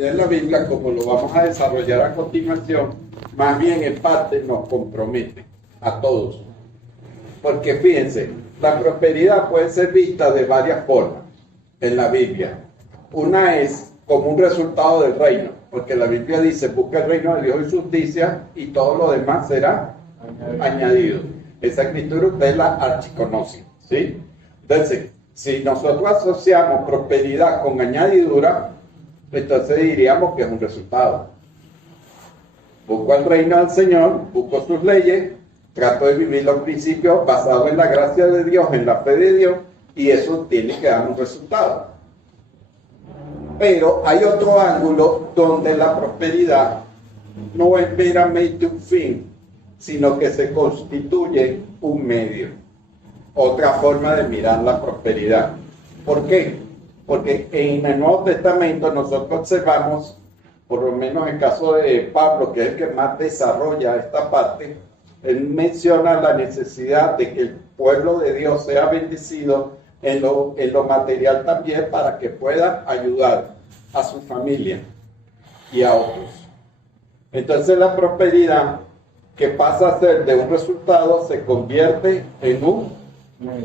de la Biblia, como lo vamos a desarrollar a continuación, más bien en parte nos compromete a todos. Porque fíjense, la prosperidad puede ser vista de varias formas en la Biblia. Una es como un resultado del reino, porque la Biblia dice, busca el reino de Dios y su justicia y todo lo demás será añadido. Esa escritura ustedes la archiconocen, ¿sí? Entonces, si nosotros asociamos prosperidad con añadidura, entonces diríamos que es un resultado. Busco el reino del Señor, busco sus leyes, trato de vivir los principios basados en la gracia de Dios, en la fe de Dios, y eso tiene que dar un resultado. Pero hay otro ángulo donde la prosperidad no es meramente un fin, sino que se constituye un medio. Otra forma de mirar la prosperidad. ¿Por qué? Porque en el Nuevo Testamento nosotros observamos, por lo menos en el caso de Pablo, que es el que más desarrolla esta parte, él menciona la necesidad de que el pueblo de Dios sea bendecido en lo material también para que pueda ayudar a su familia y a otros. Entonces la prosperidad, que pasa a ser de un resultado, se convierte en un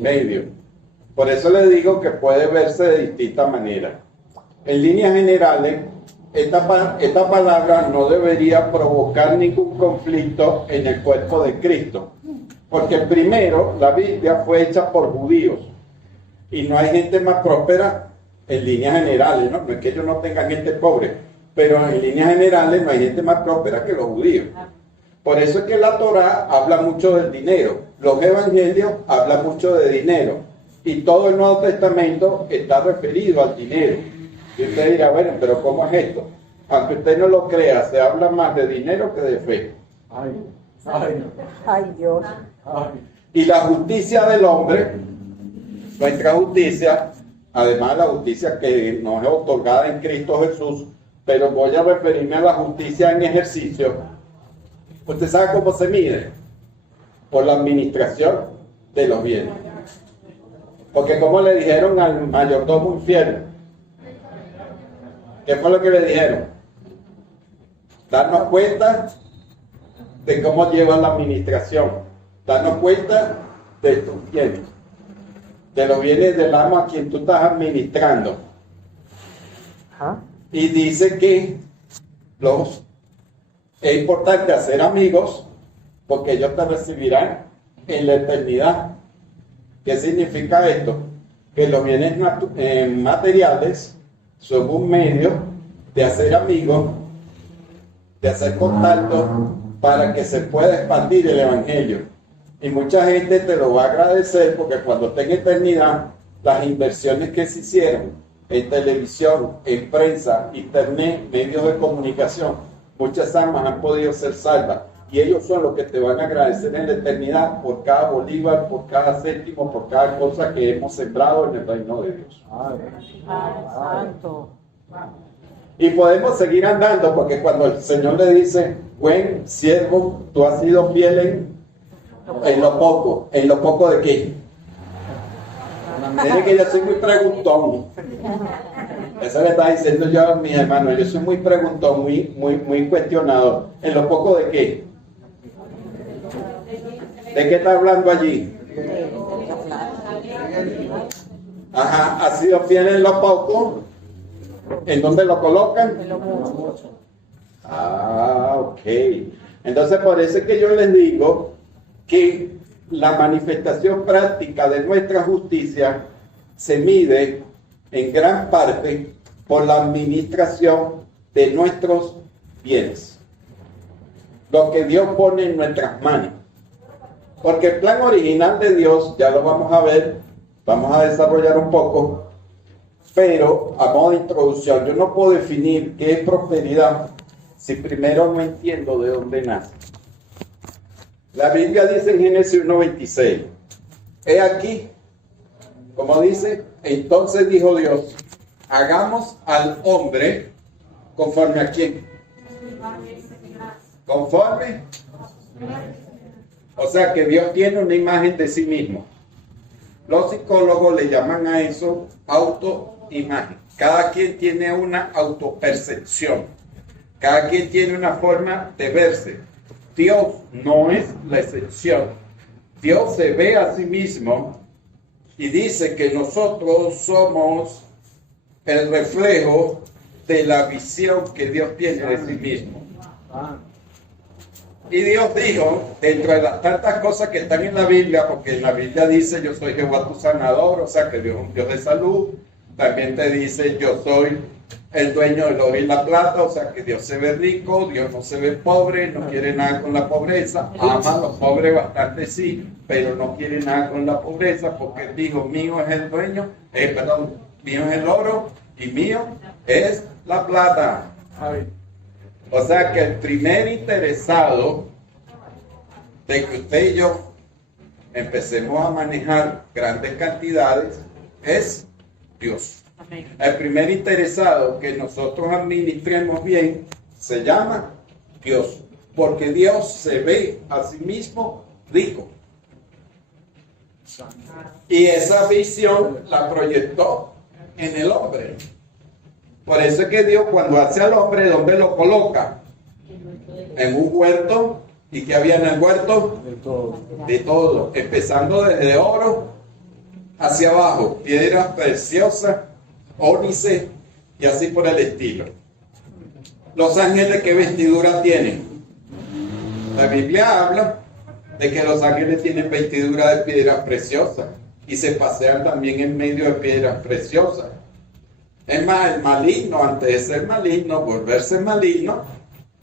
medio. Por eso le digo que puede verse de distintas maneras. En líneas generales, esta palabra no debería provocar ningún conflicto en el cuerpo de Cristo. Porque primero, la Biblia fue hecha por judíos. Y no hay gente más próspera en líneas generales, ¿no? No es que ellos no tengan gente pobre, pero en líneas generales no hay gente más próspera que los judíos. Por eso es que la Torá habla mucho del dinero. Los evangelios hablan mucho de dinero. Y todo el Nuevo Testamento está referido al dinero. Y usted dirá, bueno, pero ¿cómo es esto? Aunque usted no lo crea, se habla más de dinero que de fe. Ay, Dios. Y la justicia del hombre, nuestra justicia, además de la justicia que nos es otorgada en Cristo Jesús, pero voy a referirme a la justicia en ejercicio. ¿Usted sabe cómo se mide? Por la administración de los bienes. Porque como le dijeron al mayordomo infiel, ¿qué fue lo que le dijeron? Darnos cuenta de cómo llevan la administración. Darnos cuenta de tus bienes. De los bienes del amo a quien tú estás administrando. Y dice que es importante hacer amigos porque ellos te recibirán en la eternidad. ¿Qué significa esto? Que los bienes materiales son un medio de hacer amigos, de hacer contacto para que se pueda expandir el evangelio. Y mucha gente te lo va a agradecer porque cuando esté en eternidad, las inversiones que se hicieron en televisión, en prensa, internet, medios de comunicación, muchas almas han podido ser salvas. Y ellos son los que te van a agradecer en la eternidad por cada bolívar, por cada céntimo, por cada cosa que hemos sembrado en el reino de Dios. Santo. Y podemos seguir andando porque cuando el Señor le dice, buen siervo, tú has sido fiel en lo poco. ¿En lo poco de qué? Miren que yo soy muy preguntón. Eso le está diciendo yo a mis hermanos. Yo soy muy preguntón, muy cuestionador. ¿En lo poco de qué? ¿De qué está hablando allí? Ajá, ha sido fiel en lo poco. ¿En dónde lo colocan? En lo mucho. Ok. Entonces por eso es que yo les digo que la manifestación práctica de nuestra justicia se mide en gran parte por la administración de nuestros bienes. Lo que Dios pone en nuestras manos. Porque el plan original de Dios, ya lo vamos a ver, vamos a desarrollar un poco, pero a modo de introducción, yo no puedo definir qué es prosperidad si primero no entiendo de dónde nace. La Biblia dice en Génesis 1:26, he aquí, como dice, entonces dijo Dios, hagamos al hombre conforme a quién. Conforme. O sea que Dios tiene una imagen de sí mismo. Los psicólogos le llaman a eso autoimagen. Cada quien tiene una autopercepción. Cada quien tiene una forma de verse. Dios no es la excepción. Dios se ve a sí mismo y dice que nosotros somos el reflejo de la visión que Dios tiene de sí mismo. Y Dios dijo, dentro de las tantas cosas que están en la Biblia, porque en la Biblia dice, yo soy Jehová tu sanador, o sea que Dios es un Dios de salud. También te dice, yo soy el dueño del oro y la plata, o sea que Dios se ve rico, Dios no se ve pobre, no quiere nada con la pobreza, ama a los pobres bastante sí, pero no quiere nada con la pobreza, porque Él dijo, mío es el dueño, mío es el oro y mío es la plata. O sea que el primer interesado de que usted y yo empecemos a manejar grandes cantidades es Dios. Amén. El primer interesado que nosotros administremos bien se llama Dios, porque Dios se ve a sí mismo rico. Y esa visión la proyectó en el hombre. Por eso es que Dios, cuando hace al hombre, ¿dónde lo coloca? En un huerto. ¿Y qué había en el huerto? De todo. De todo, empezando desde oro hacia abajo, piedras preciosas, ónice y así por el estilo. Los ángeles, ¿qué vestidura tienen? La Biblia habla de que los ángeles tienen vestidura de piedras preciosas y se pasean también en medio de piedras preciosas. Es más, el maligno, antes de ser maligno, volverse maligno,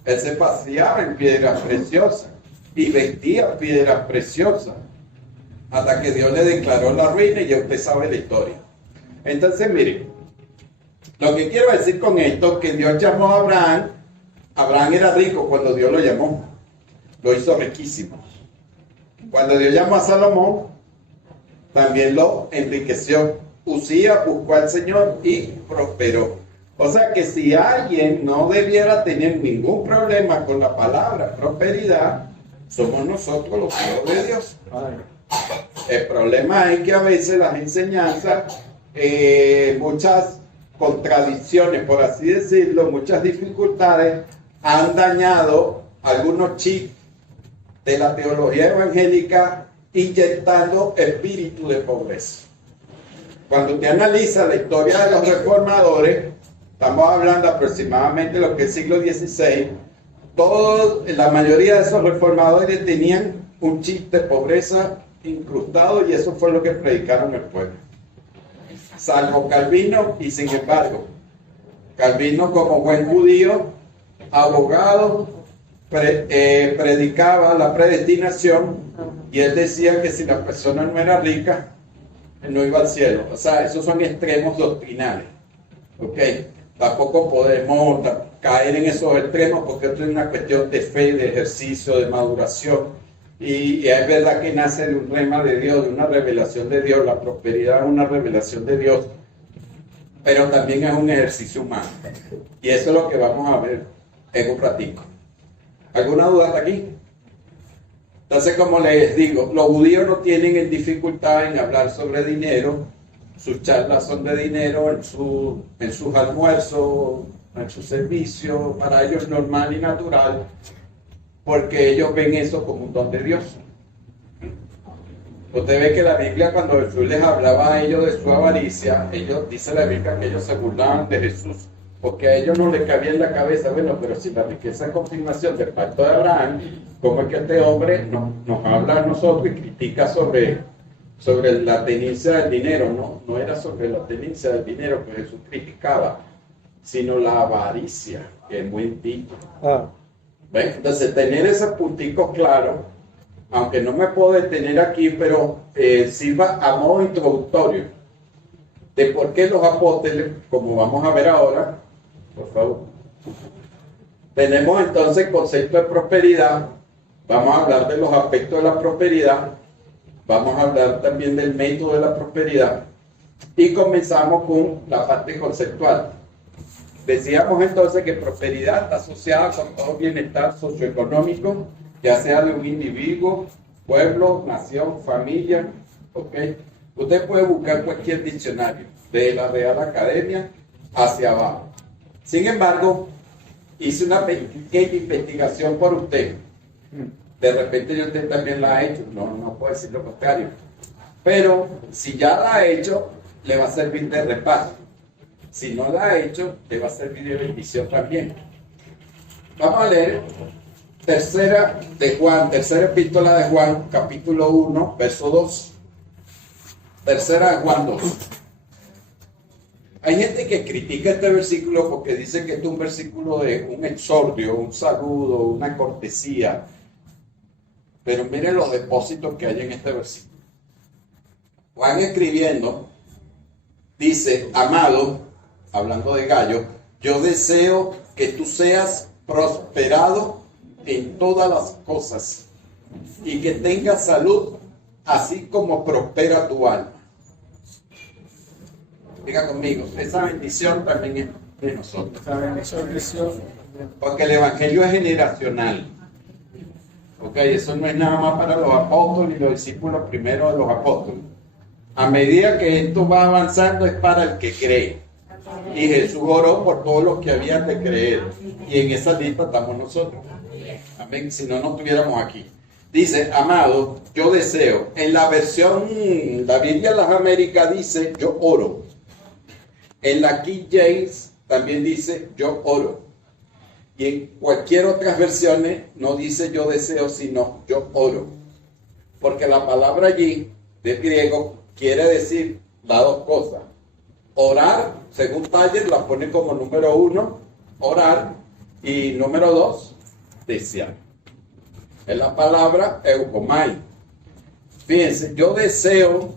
él se paseaba en piedras preciosas y vestía piedras preciosas hasta que Dios le declaró la ruina y ya usted sabe la historia. Entonces, miren, lo que quiero decir con esto es que Dios llamó a Abraham. Abraham era rico cuando Dios lo llamó, lo hizo riquísimo. Cuando Dios llamó a Salomón, también lo enriqueció. Uzías buscó al Señor y prosperó. O sea que si alguien no debiera tener ningún problema con la palabra prosperidad, somos nosotros los hijos de Dios. El problema es que a veces las enseñanzas, muchas contradicciones, por así decirlo, muchas dificultades, han dañado algunos chips de la teología evangélica, inyectando espíritu de pobreza. Cuando usted analiza la historia de los reformadores, estamos hablando aproximadamente de lo que es el siglo XVI, la mayoría de esos reformadores tenían un chip de pobreza incrustado y eso fue lo que predicaron el pueblo. Salvo Calvino, y sin embargo, Calvino como buen judío, abogado, predicaba la predestinación y él decía que si la persona no era rica, no iba al cielo. O sea, esos son extremos doctrinales. ¿Ok? Tampoco podemos caer en esos extremos porque esto es una cuestión de fe, de ejercicio, de maduración. Y es verdad que nace de un rema de Dios, de una revelación de Dios. La prosperidad es una revelación de Dios, pero también es un ejercicio humano. Y eso es lo que vamos a ver en un ratico. ¿Alguna duda hasta aquí? Entonces, como les digo, los judíos no tienen dificultad en hablar sobre dinero. Sus charlas son de dinero en sus almuerzos, en sus servicios. Para ellos es normal y natural, porque ellos ven eso como un don de Dios. Usted ve que la Biblia, cuando Jesús les hablaba a ellos de su avaricia, dice la Biblia que ellos se burlaban de Jesús, porque a ellos no les cabía en la cabeza, bueno, pero si la riqueza es confirmación del pacto de Abraham, ¿cómo es que este hombre nos habla a nosotros y critica sobre la tenencia del dinero? No era sobre la tenencia del dinero que Jesús criticaba, sino la avaricia, que es muy impía. ¿Ven? Entonces, tener esos punticos claros, aunque no me puedo detener aquí, pero sirva a modo introductorio de por qué los apóstoles, como vamos a ver ahora, por favor. Tenemos entonces el concepto de prosperidad. Vamos a hablar de los aspectos de la prosperidad. Vamos a hablar también del método de la prosperidad. Y comenzamos con la parte conceptual. Decíamos entonces que prosperidad está asociada con todo bienestar socioeconómico, ya sea de un individuo, pueblo, nación, familia. ¿Ok? Usted puede buscar cualquier diccionario de la Real Academia hacia abajo. Sin embargo, hice una pequeña investigación por usted. De repente yo usted también la ha hecho, no puedo decir lo contrario. Pero si ya la ha hecho, le va a servir de repaso. Si no la ha hecho, le va a servir de bendición también. Vamos a leer tercera epístola de Juan, capítulo 1, verso 2. Tercera de Juan 2. Hay gente que critica este versículo porque dice que este es un versículo de un exordio, un saludo, una cortesía. Pero miren los depósitos que hay en este versículo. Juan escribiendo, dice, amado, hablando de Gallo, yo deseo que tú seas prosperado en todas las cosas y que tengas salud, así como prospera tu alma. Diga conmigo, esa bendición también es de nosotros. Porque el evangelio es generacional. Ok, eso no es nada más para los apóstoles y los discípulos primero de los apóstoles. A medida que esto va avanzando es para el que cree. Y Jesús oró por todos los que habían de creer. Y en esa lista estamos nosotros. Amén. Si no, no estuviéramos aquí. Dice, amado, yo deseo. En la versión, la Biblia de las Américas dice, yo oro. En la King James también dice, yo oro. Y en cualquier otras versiones no dice yo deseo, sino yo oro. Porque la palabra allí, de griego, quiere decir las dos cosas. Orar, según Taller, la pone como número 1, orar, y número 2, desear. Es la palabra eukomai. Fíjense, yo deseo,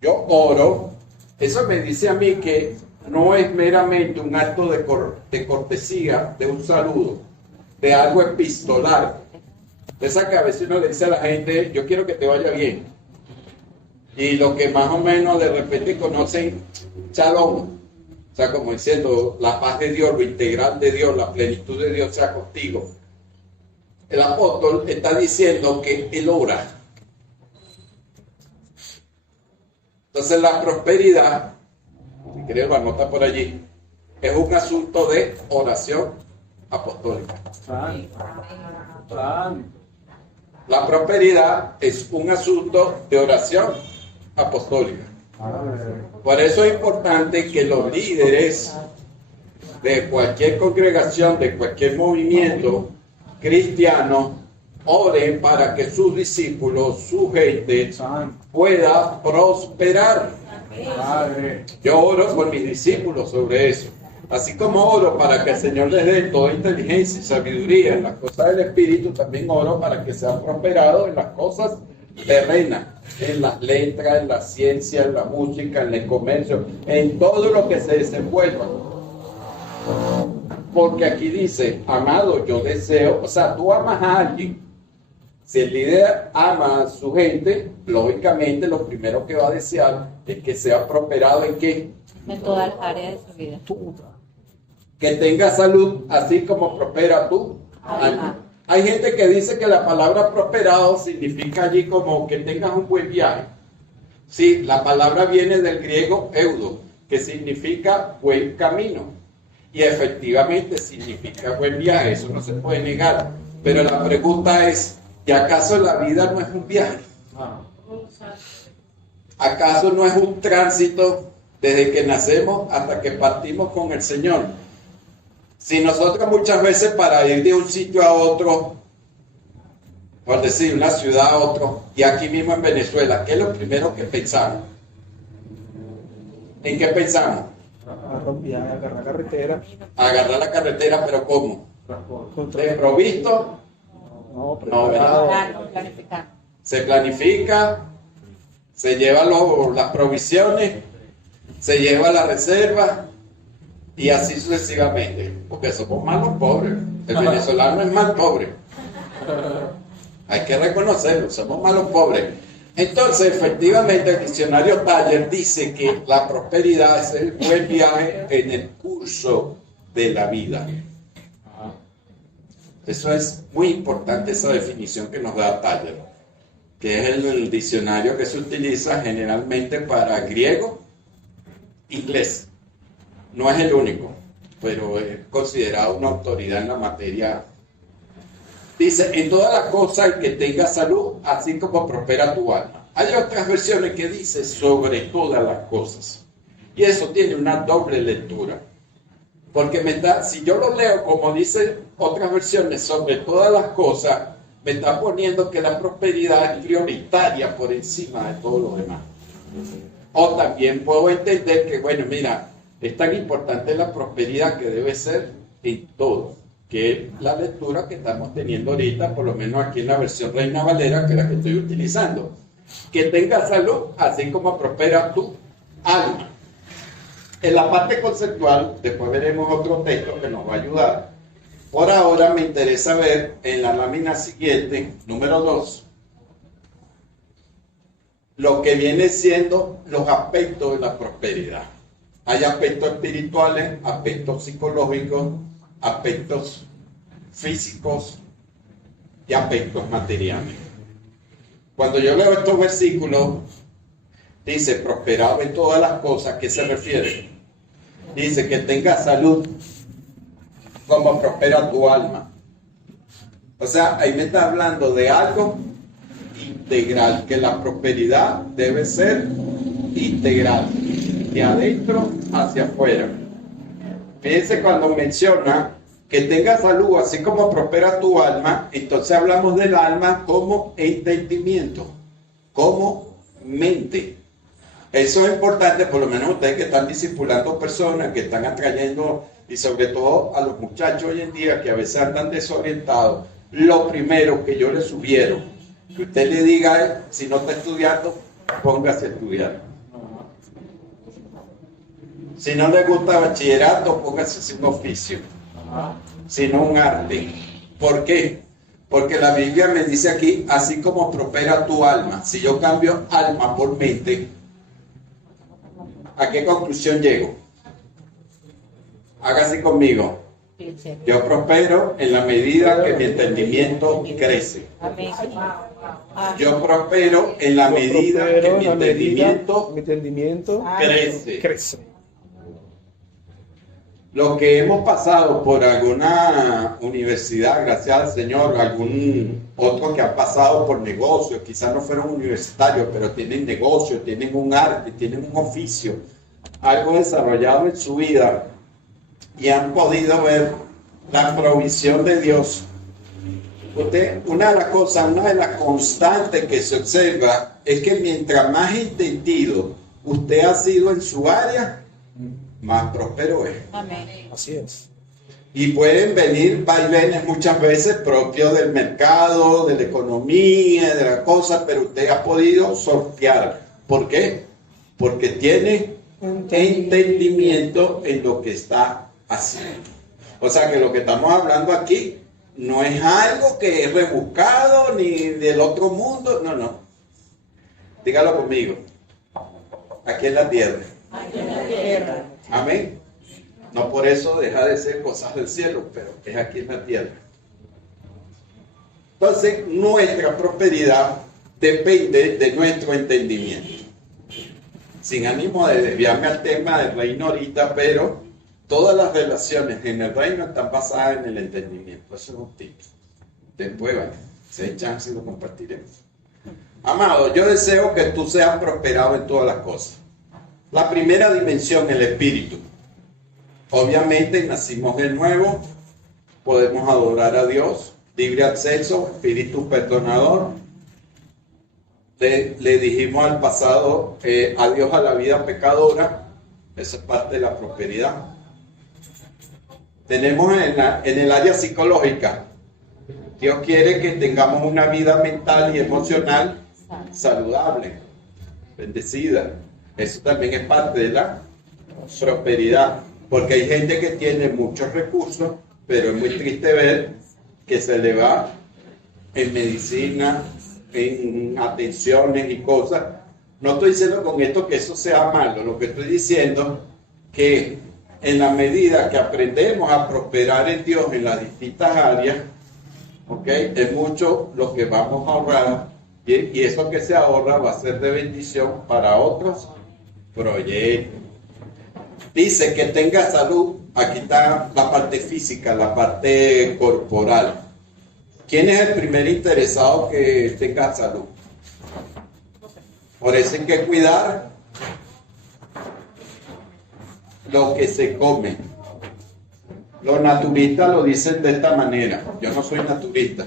yo oro, eso me dice a mí que no es meramente un acto de cortesía, de un saludo, de algo epistolar. Esa que a veces uno le dice a la gente, yo quiero que te vaya bien. Y lo que más o menos de repente conocen, shalom. O sea, como diciendo, la paz de Dios, lo integral de Dios, la plenitud de Dios sea contigo. El apóstol está diciendo que él ora. Entonces la prosperidad, si quieres lo anota por allí, es un asunto de oración apostólica. La prosperidad es un asunto de oración apostólica. Por eso es importante que los líderes de cualquier congregación, de cualquier movimiento cristiano, oren para que sus discípulos, su gente, pueda prosperar. Yo oro por mis discípulos sobre eso. Así como oro para que el Señor les dé toda inteligencia y sabiduría en las cosas del Espíritu, también oro para que sean prosperados en las cosas terrenas, en las letras, en la ciencia, en la música, en el comercio, en todo lo que se desenvuelva. Porque aquí dice, amado, yo deseo, o sea, tú amas a alguien. Si el líder ama a su gente, lógicamente lo primero que va a desear es que sea prosperado en qué? En todas las áreas de su vida. Que tenga salud, así como prospera tú. Hay gente que dice que la palabra prosperado significa allí como que tengas un buen viaje. Sí, la palabra viene del griego eudo, que significa buen camino. Y efectivamente significa buen viaje, eso no se puede negar. Pero la pregunta es, ¿y acaso la vida no es un viaje? ¿Acaso no es un tránsito desde que nacemos hasta que partimos con el Señor? Si nosotros muchas veces para ir de un sitio a otro, por decir una ciudad a otro, y aquí mismo en Venezuela, ¿qué es lo primero que pensamos? ¿En qué pensamos? Agarrar la carretera. Agarrar la carretera, pero ¿cómo? ¿Desprovisto? No, ¿verdad? Planificar. Se planifica, se llevan las provisiones, se lleva la reserva y así sucesivamente, porque somos malos pobres. El venezolano es mal pobre. Hay que reconocerlo, somos malos pobres. Entonces, efectivamente, el diccionario Taller dice que la prosperidad es el buen viaje en el curso de la vida. Eso es muy importante, esa definición que nos da Taller, que es el diccionario que se utiliza generalmente para griego, inglés. No es el único, pero es considerado una autoridad en la materia. Dice, en todas las cosas que tenga salud, así como prospera tu alma. Hay otras versiones que dice sobre todas las cosas. Y eso tiene una doble lectura. Porque si yo lo leo como dice otras versiones sobre todas las cosas, me está poniendo que la prosperidad es prioritaria por encima de todo lo demás. O también puedo entender que, bueno, mira, es tan importante la prosperidad que debe ser en todo, que es la lectura que estamos teniendo ahorita, por lo menos aquí en la versión Reina Valera, que es la que estoy utilizando. Que tenga salud, así como prospera tu alma. En la parte conceptual, después veremos otro texto que nos va a ayudar. Por ahora me interesa ver en la lámina siguiente, número 2, lo que viene siendo los aspectos de la prosperidad. Hay aspectos espirituales, aspectos psicológicos, aspectos físicos y aspectos materiales. Cuando yo leo estos versículos, dice prosperado en todas las cosas, ¿a qué se refiere? Dice que tenga salud como prospera tu alma. O sea, ahí me está hablando de algo integral, que la prosperidad debe ser integral, de adentro hacia afuera. Fíjense cuando menciona que tenga salud así como prospera tu alma, entonces hablamos del alma como entendimiento, como mente. Eso es importante, por lo menos ustedes que están discipulando personas, que están atrayendo, y sobre todo a los muchachos hoy en día que a veces andan desorientados. Lo primero que yo les sugiero, que usted le diga, si no está estudiando, póngase a estudiar. Si no le gusta bachillerato, póngase a hacer un oficio, sino un arte. ¿Por qué? Porque la Biblia me dice aquí, así como prospera tu alma. Si yo cambio alma por mente, ¿a qué conclusión llego? Hágase conmigo. Yo prospero en la medida que mi entendimiento crece. Yo prospero en la medida que mi entendimiento crece. Los que hemos pasado por alguna universidad, gracias al Señor, algún otro que ha pasado por negocios, quizás no fueron universitarios, pero tienen negocios, tienen un arte, tienen un oficio, algo desarrollado en su vida y han podido ver la provisión de Dios. Una de las constantes que se observa es que mientras más entendido usted ha sido en su área, más próspero es. Amén. Así es. Y pueden venir vaivenes muchas veces propios del mercado, de la economía, de la cosa, pero usted ha podido sortear. ¿Por qué? Porque tiene entendimiento en lo que está haciendo. O sea que lo que estamos hablando aquí no es algo que es rebuscado ni del otro mundo, no. Dígalo conmigo. Aquí en la tierra. Aquí en la tierra. Amén. No por eso deja de ser cosas del cielo, pero es aquí en la tierra. Entonces, nuestra prosperidad depende de nuestro entendimiento. Sin ánimo de desviarme al tema del reino ahorita, pero todas las relaciones en el reino están basadas en el entendimiento. Eso es un tip. Después, si hay chance, lo compartiremos. Amado, yo deseo que tú seas prosperado en todas las cosas. La primera dimensión, el espíritu. Obviamente nacimos de nuevo, podemos adorar a Dios, libre acceso, espíritu perdonador. Le dijimos al pasado adiós a la vida pecadora, esa es parte de la prosperidad. Tenemos en el área psicológica, Dios quiere que tengamos una vida mental y emocional saludable, bendecida. Eso también es parte de la prosperidad, porque hay gente que tiene muchos recursos, pero es muy triste ver que se le va en medicina, en atenciones y cosas. No estoy diciendo con esto que eso sea malo, lo que estoy diciendo que en la medida que aprendemos a prosperar en Dios en las distintas áreas, ¿okay? Es mucho lo que vamos a ahorrar y eso que se ahorra va a ser de bendición para otros proyectos. Dice que tenga salud. Aquí está la parte física, la parte corporal. ¿Quién es el primer interesado que tenga salud? Por eso hay que cuidar lo que se come. Los naturistas lo dicen de esta manera. Yo no soy naturista.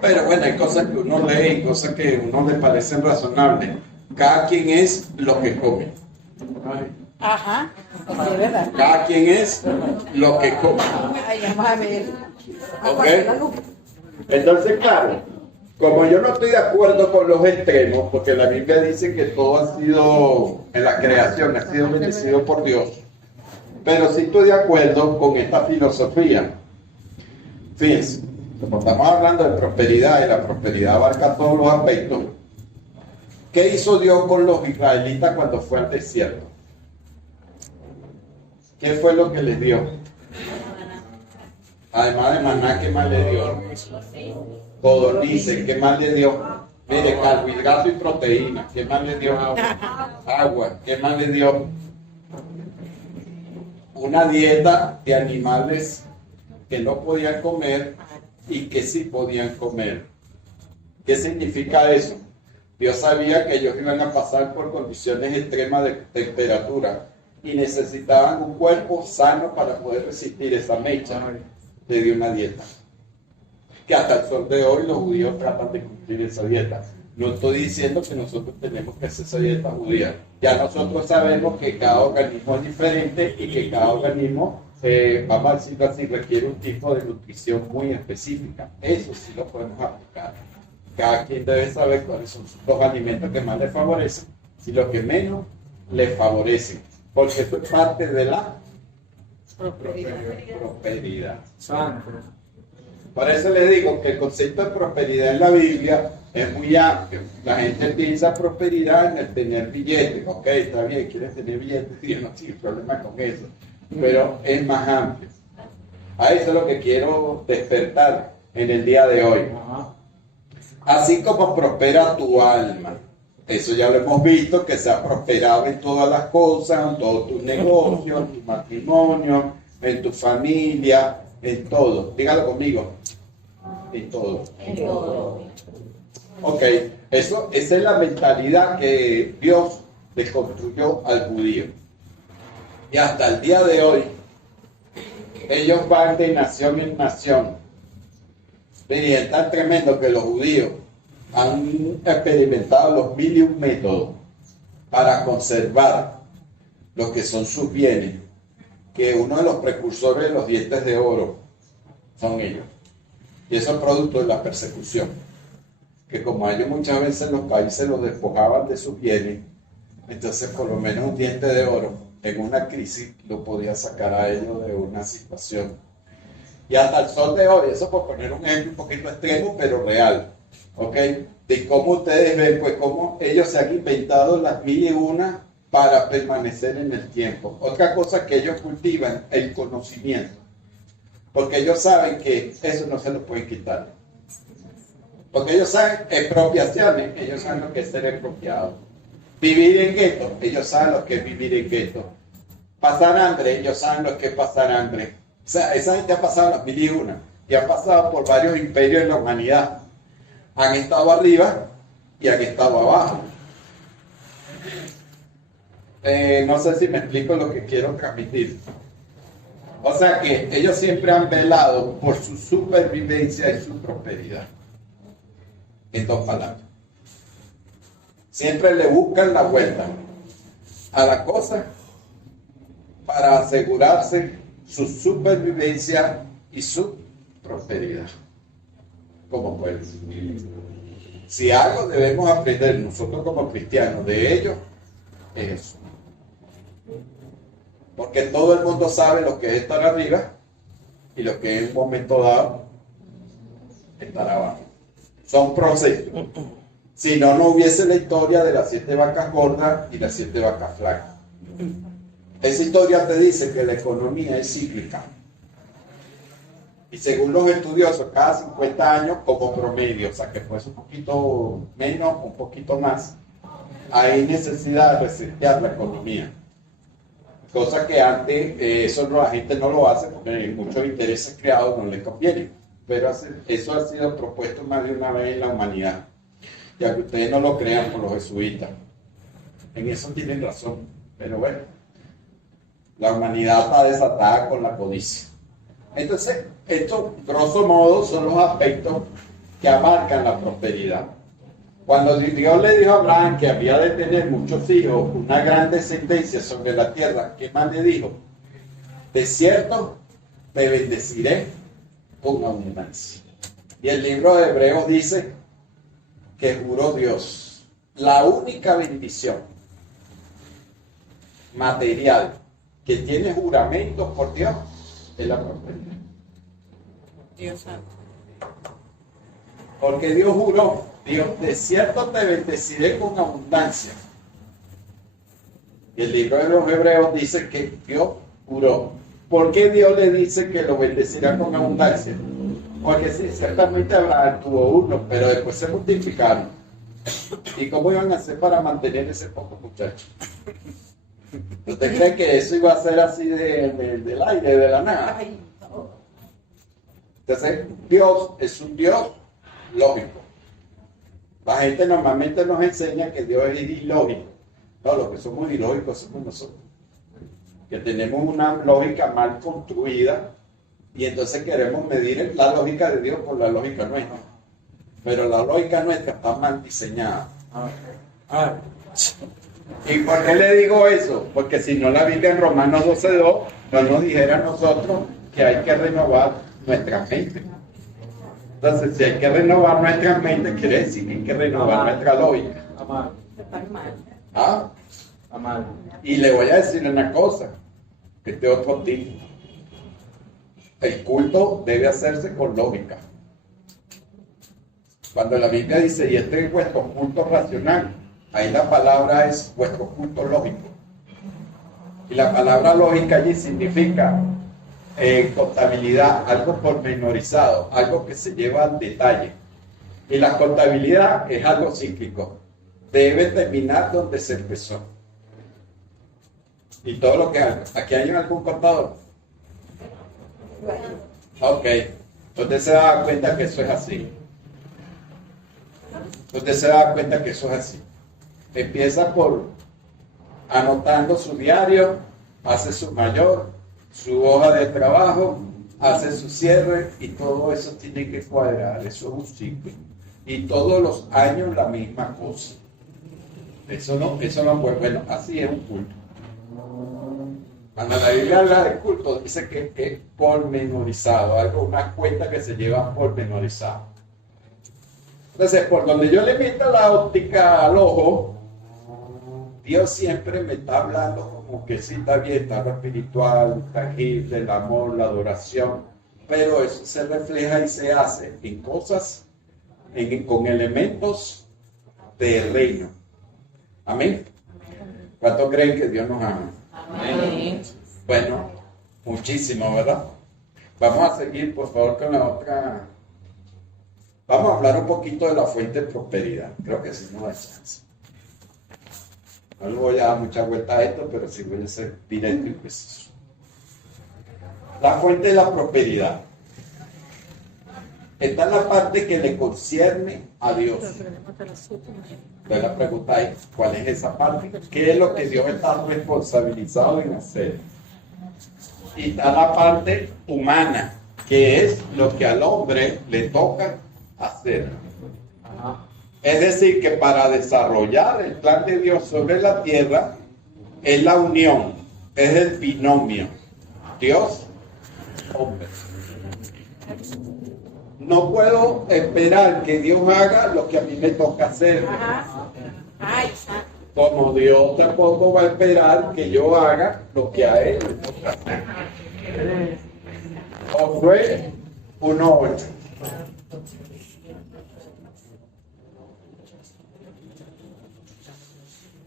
Pero bueno, hay cosas que uno lee y cosas que a uno le parecen razonables. Cada quien es lo que come. Ajá, eso es verdad. Cada quien es lo que come. Ay, vamos a ver. ¿Ok? Entonces, claro, como yo no estoy de acuerdo con los extremos, porque la Biblia dice que todo ha sido, en la creación, ha sido bendecido por Dios, pero sí estoy de acuerdo con esta filosofía. Fíjense, como estamos hablando de prosperidad y la prosperidad abarca todos los aspectos, ¿qué hizo Dios con los israelitas cuando fue al desierto? ¿Qué fue lo que les dio? Además de maná, ¿qué más le dio? Codornices, ¿qué más le dio? Mire, carbohidrato y proteína, ¿qué más le dio? Agua, ¿qué más le dio? Una dieta de animales que no podían comer y que sí podían comer. ¿Qué significa eso? Dios sabía que ellos iban a pasar por condiciones extremas de temperatura y necesitaban un cuerpo sano para poder resistir esa mecha. Le dio una dieta. Que hasta el sol de hoy los judíos tratan de cumplir esa dieta. No estoy diciendo que nosotros tenemos que hacer esa dieta judía. Ya nosotros sabemos que cada organismo es diferente y que cada organismo, vamos a decirlo así, requiere un tipo de nutrición muy específica. Eso sí lo podemos aplicar. Cada quien debe saber cuáles son los alimentos que más le favorecen y los que menos le favorecen. Porque eso es parte de la prosperidad. Por eso le digo que el concepto de prosperidad en la Biblia es muy amplio. La gente piensa prosperidad en el tener billetes. Ok, está bien, quieres tener billetes, yo no tengo problema con eso. Pero es más amplio. A eso es lo que quiero despertar en el día de hoy. Así como prospera tu alma. Eso ya lo hemos visto, que se ha prosperado en todas las cosas, en todos tus negocios, en tu matrimonio, en tu familia, en todo. Dígalo conmigo. En todo. En todo. Ok, esa es la mentalidad que Dios le construyó al judío. Y hasta el día de hoy, ellos van de nación en nación. Y es tan tremendo que los judíos han experimentado los 1001 métodos para conservar lo que son sus bienes, que uno de los precursores de los dientes de oro son ellos. Y eso es producto de la persecución, que como a ellos muchas veces los países los despojaban de sus bienes, entonces por lo menos un diente de oro en una crisis lo podía sacar a ellos de una situación. Y hasta el sol de hoy, eso por poner un ejemplo un poquito extremo, pero real, ¿ok? De cómo ustedes ven, pues cómo ellos se han inventado las 1001 para permanecer en el tiempo. Otra cosa que ellos cultivan, el conocimiento. Porque ellos saben que eso no se lo pueden quitar. Porque ellos saben expropiaciones, ellos saben lo que es ser expropiado. Vivir en gueto, ellos saben lo que es vivir en gueto. Pasar hambre, ellos saben lo que es pasar hambre. O sea, esa gente ha pasado las 1001 y ha pasado por varios imperios en la humanidad. Han estado arriba y han estado abajo. No sé si me explico lo que quiero transmitir. O sea que ellos siempre han velado por su supervivencia y su prosperidad. En dos palabras. Siempre le buscan la vuelta a la cosa para asegurarse su supervivencia y su prosperidad como pueblo. Si algo debemos aprender nosotros como cristianos de ellos, es eso. Porque todo el mundo sabe lo que es estar arriba y lo que es en un momento dado estar abajo. Son procesos. Si no, no hubiese la historia de las 7 vacas gordas y las 7 vacas flacas. Esa historia te dice que la economía es cíclica. Y según los estudiosos, cada 50 años como promedio, o sea que fuese un poquito menos, un poquito más, hay necesidad de resetear la economía. ¿Ok? Cosa que antes eso la gente no lo hace porque muchos intereses creados no les convienen. Pero eso ha sido propuesto más de una vez en la humanidad. Ya que ustedes no lo crean por los jesuitas. En eso tienen razón. Pero bueno, la humanidad está desatada con la codicia. Entonces, estos, grosso modo, son los aspectos que abarcan la prosperidad. Cuando Dios le dijo a Abraham que había de tener muchos hijos, una gran descendencia sobre la tierra, ¿qué más le dijo? De cierto, te bendeciré con abundancia. Y el libro de Hebreos dice que juró Dios, la única bendición material que tiene juramento por Dios es la prosperidad. Dios santo. Porque Dios juró, Dios, de cierto te bendeciré con abundancia. Y el libro de los Hebreos dice que Dios juró. ¿Por qué Dios le dice que lo bendecirá con abundancia? Porque sí, ciertamente Abraham tuvo uno, pero después se multiplicaron. ¿Y cómo iban a hacer para mantener ese poco muchacho? ¿Usted cree que eso iba a ser así del aire, de la nada? Ay, no. Entonces, Dios es un Dios lógico. La gente normalmente nos enseña que Dios es ilógico. No, los que somos ilógicos somos nosotros. Que tenemos una lógica mal construida y entonces queremos medir la lógica de Dios por la lógica nuestra. Pero la lógica nuestra está mal diseñada. ¿Y por qué le digo eso? Porque si no, la Biblia en Romanos 12:2 no nos dijera a nosotros que hay que renovar nuestra mente. Entonces, si hay que renovar nuestra mente, quiere decir que hay que renovar nuestra lógica. Está mal. ¿Ah? Y le voy a decir una cosa, que este otro tipo. El culto debe hacerse con lógica. Cuando la Biblia dice, y este es vuestro culto racional, ahí la palabra es vuestro culto lógico. Y la palabra lógica allí significa contabilidad, algo pormenorizado, algo que se lleva al detalle. Y la contabilidad es algo cíclico. Debe terminar donde se empezó. Y todo lo que haga. ¿Aquí hay algún contador? Ok. Usted se da cuenta que eso es así. Usted se da cuenta que eso es así. Empieza por anotando su diario, hace su mayor, su hoja de trabajo, hace su cierre y todo eso tiene que cuadrar. Eso es un ciclo. Y todos los años la misma cosa. Eso no puede. Bueno, así es un culto. Cuando la Biblia habla de culto, dice que es pormenorizado, algo, una cuenta que se lleva pormenorizado. Entonces, por donde yo le meto la óptica al ojo, Dios siempre me está hablando como que sí está bien, está lo espiritual, tangible, el amor, la adoración, pero eso se refleja y se hace en cosas, con elementos del reino. Amén. ¿Cuántos creen que Dios nos ama? Amén. Bueno, muchísimo, ¿verdad? Vamos a seguir, por favor, con la otra. Vamos a hablar un poquito de la fuente de prosperidad. Creo que sí nos da chance. No le voy a dar mucha vuelta a esto, pero sí voy a ser directo y preciso. La fuente de la prosperidad. Esta es la parte que le concierne a Dios. Entonces la pregunta es, ¿cuál es esa parte? ¿Qué es lo que Dios está responsabilizado en hacer? Y está la parte humana, que es lo que al hombre le toca hacer. Es decir, que para desarrollar el plan de Dios sobre la tierra, es la unión, es el binomio. Dios, hombre. No puedo esperar que Dios haga lo que a mí me toca hacer. Ay, Como Dios tampoco va a esperar que yo haga lo que a Él le toca hacer. Josué 1:8.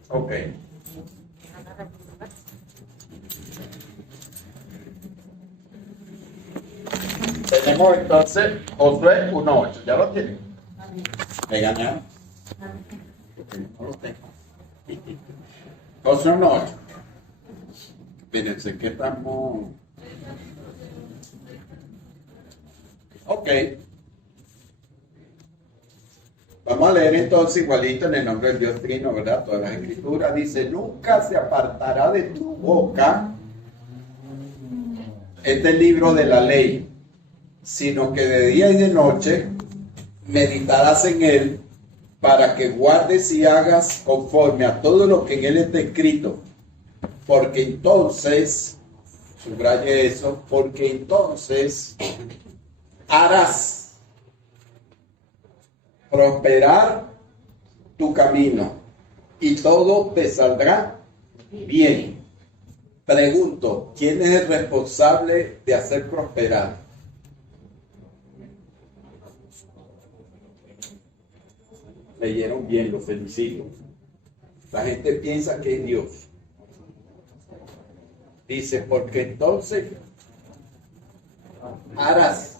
Ok. Tenemos entonces Josué 1:8. ¿Ya lo tienen? ¿Me ganaron? No lo tengo. Josué 1:8. Fíjense que estamos... Ok. Vamos a leer entonces igualito en el nombre del Dios Trino, ¿verdad? Todas las escrituras. Dice, nunca se apartará de tu boca este libro de la ley, sino que de día y de noche meditarás en él, para que guardes y hagas conforme a todo lo que en él está escrito. Porque entonces, subraye eso, porque entonces harás prosperar tu camino y todo te saldrá bien. Pregunto, ¿quién es el responsable de hacer prosperar? Leyeron bien, lo felicito. La gente piensa que es Dios. Dice, porque entonces harás.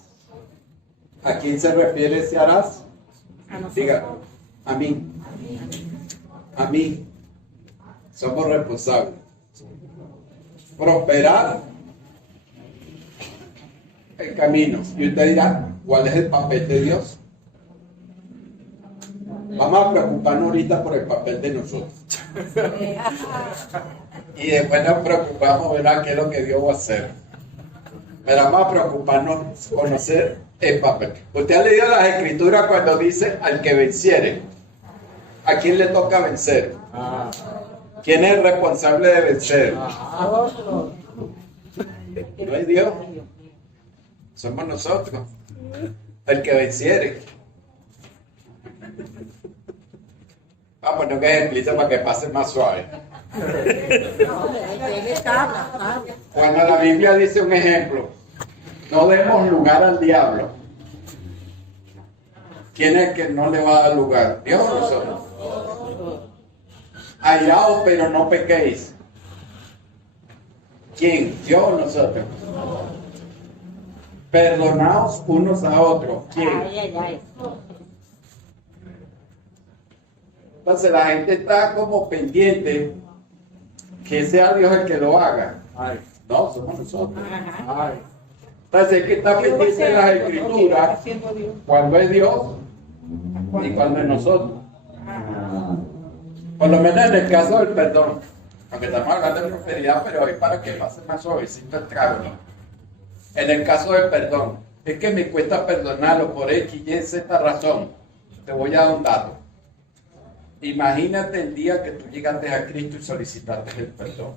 ¿A quién se refiere ese harás? A nosotros. Diga, a mí. A mí. Somos responsables. Prosperar el camino. Y usted dirá, ¿cuál es el papel de Dios? Vamos a preocuparnos ahorita por el papel de nosotros. Y después nos preocupamos, ¿verdad? ¿Qué es lo que Dios va a hacer? Pero vamos a preocuparnos, conocer el papel. Usted ha leído las escrituras cuando dice al que venciere. ¿A quién le toca vencer? ¿Quién es el responsable de vencer? No es Dios. Somos nosotros. El que venciere. Vamos, no que ejemplice para que pase más suave. Cuando la Biblia dice un ejemplo, no demos lugar al diablo. ¿Quién es el que no le va a dar lugar? Dios o nosotros. Airaos, pero no pequéis. ¿Quién? Dios o nosotros. Perdonaos unos a otros. ¿Quién? Entonces la gente está como pendiente que sea Dios el que lo haga. No, somos nosotros. Entonces el que está pendiente de las escrituras, cuando es Dios y cuando es nosotros. Por lo menos en el caso del perdón, aunque estamos hablando de prosperidad, pero hoy para que pase más suavecito el trago, ¿no? En el caso del perdón, es que me cuesta perdonarlo por X, Y, Z razón. Te voy a dar un dato. Imagínate el día que tú llegaste a Cristo y solicitaste el perdón.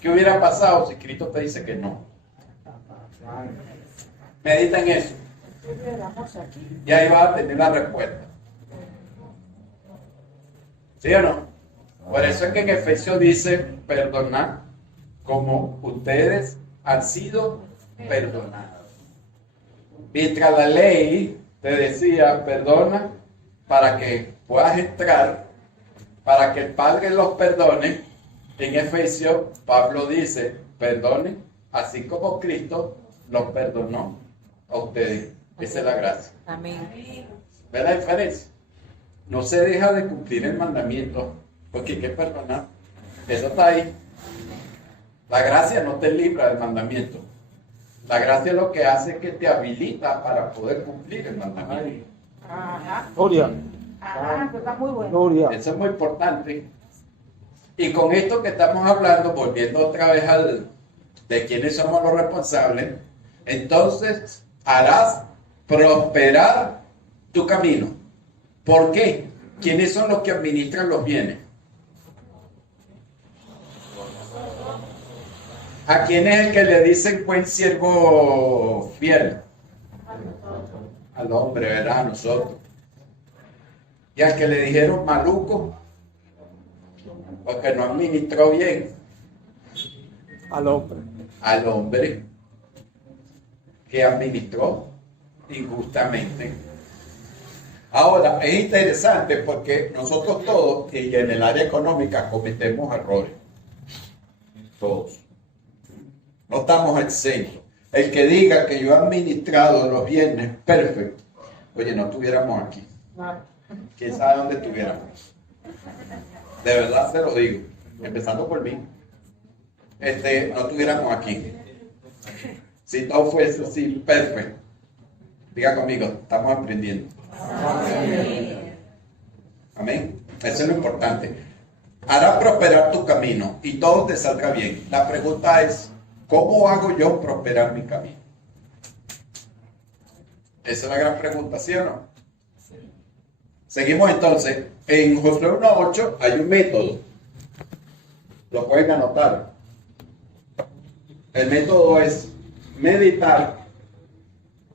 ¿Qué hubiera pasado si Cristo te dice que no? Medita en eso. Y ahí vas a tener la respuesta. ¿Sí o no? Por eso es que en Efesios dice, perdonad como ustedes han sido perdonados. Mientras la ley te decía, perdona para que puedas entrar, para que el Padre los perdone, en Efesios Pablo dice, perdone, así como Cristo los perdonó a ustedes. Esa es la gracia. Amén. ¿Ve la diferencia? No se deja de cumplir el mandamiento, porque hay que perdonar. Eso está ahí. La gracia no te libra del mandamiento. La gracia lo que hace es que te habilita para poder cumplir el mandamiento. Ajá. Gloria. Ajá, eso está muy bueno. Gloria. Eso es muy importante. Y con esto que estamos hablando, volviendo otra vez de quiénes somos los responsables, entonces harás prosperar tu camino. ¿Por qué? ¿Quiénes son los que administran los bienes? ¿A quién es el que le dicen buen siervo fiel? Al hombre, ¿verdad? A nosotros. Y al que le dijeron maluco, porque no administró bien. Al hombre. Al hombre que administró injustamente. Ahora, es interesante porque nosotros todos, y en el área económica, cometemos errores. Todos. No estamos exentos. El que diga que yo he administrado los bienes perfecto, oye, no estuviéramos aquí. ¿Quién sabe dónde estuviéramos? De verdad se lo digo, empezando por mí. no estuviéramos aquí. Si todo fuese así, perfecto. Diga conmigo, estamos aprendiendo. Amén. Eso es lo importante. Hará prosperar tu camino y todo te salga bien. La pregunta es, ¿cómo hago yo prosperar mi camino? Esa es la gran pregunta, ¿sí o no? Seguimos entonces. En Josué 1.8 hay un método. Lo pueden anotar. El método es meditar.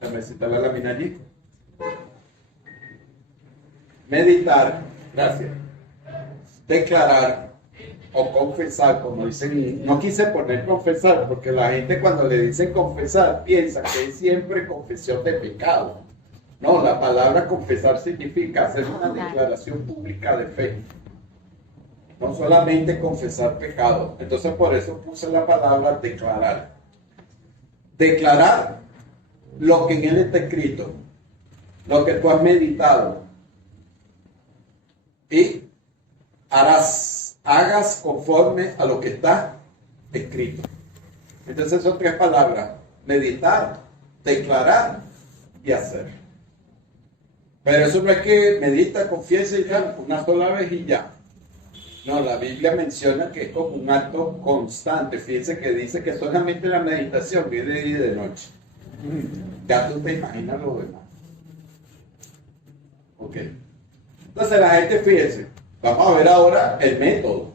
Déjame citar la lámina allí. Meditar. Gracias. Declarar o confesar, como dicen. No quise poner confesar, porque la gente cuando le dicen confesar piensa que es siempre confesión de pecado. No, la palabra confesar significa hacer una declaración pública de fe. No solamente confesar pecado. Entonces por eso puse la palabra declarar. Declarar lo que en él está escrito, lo que tú has meditado. Y hagas conforme a lo que está escrito. Entonces son tres palabras: meditar, declarar y hacer. Pero eso no es que medita, confiese y ya, una sola vez y ya. No, la Biblia menciona que es como un acto constante. Fíjense que dice que solamente la meditación viene de día y de noche. Ya tú te imaginas lo demás. Ok. Entonces la gente, fíjense, vamos a ver ahora el método.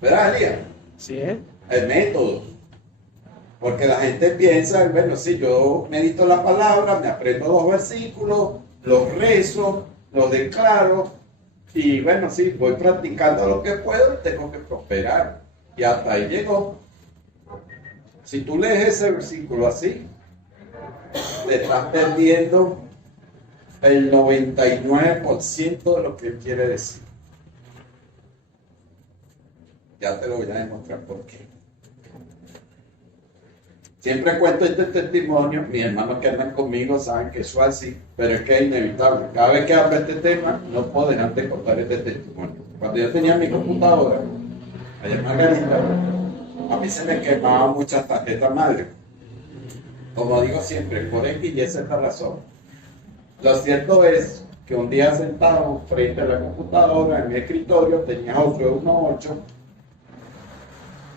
¿Verdad, Elías? Sí, ¿eh? El método. Porque la gente piensa, bueno, si yo medito la palabra, me aprendo 2 versículos, los rezo, los declaro, y bueno, sí, voy practicando lo que puedo y tengo que prosperar. Y hasta ahí llegó. Si tú lees ese versículo así, te estás perdiendo el 99% de lo que él quiere decir. Ya te lo voy a demostrar por qué. Siempre cuento este testimonio, mis hermanos que andan conmigo saben que eso es así, pero es que es inevitable. Cada vez que hablo de este tema, no puedo dejar de contar este testimonio. Cuando yo tenía mi computadora, allá en Margarita, a mí se me quemaban muchas tarjetas madre. Como digo siempre, por X y esa es la razón. Lo cierto es que un día sentado frente a la computadora, en mi escritorio, tenía Josué 1.8,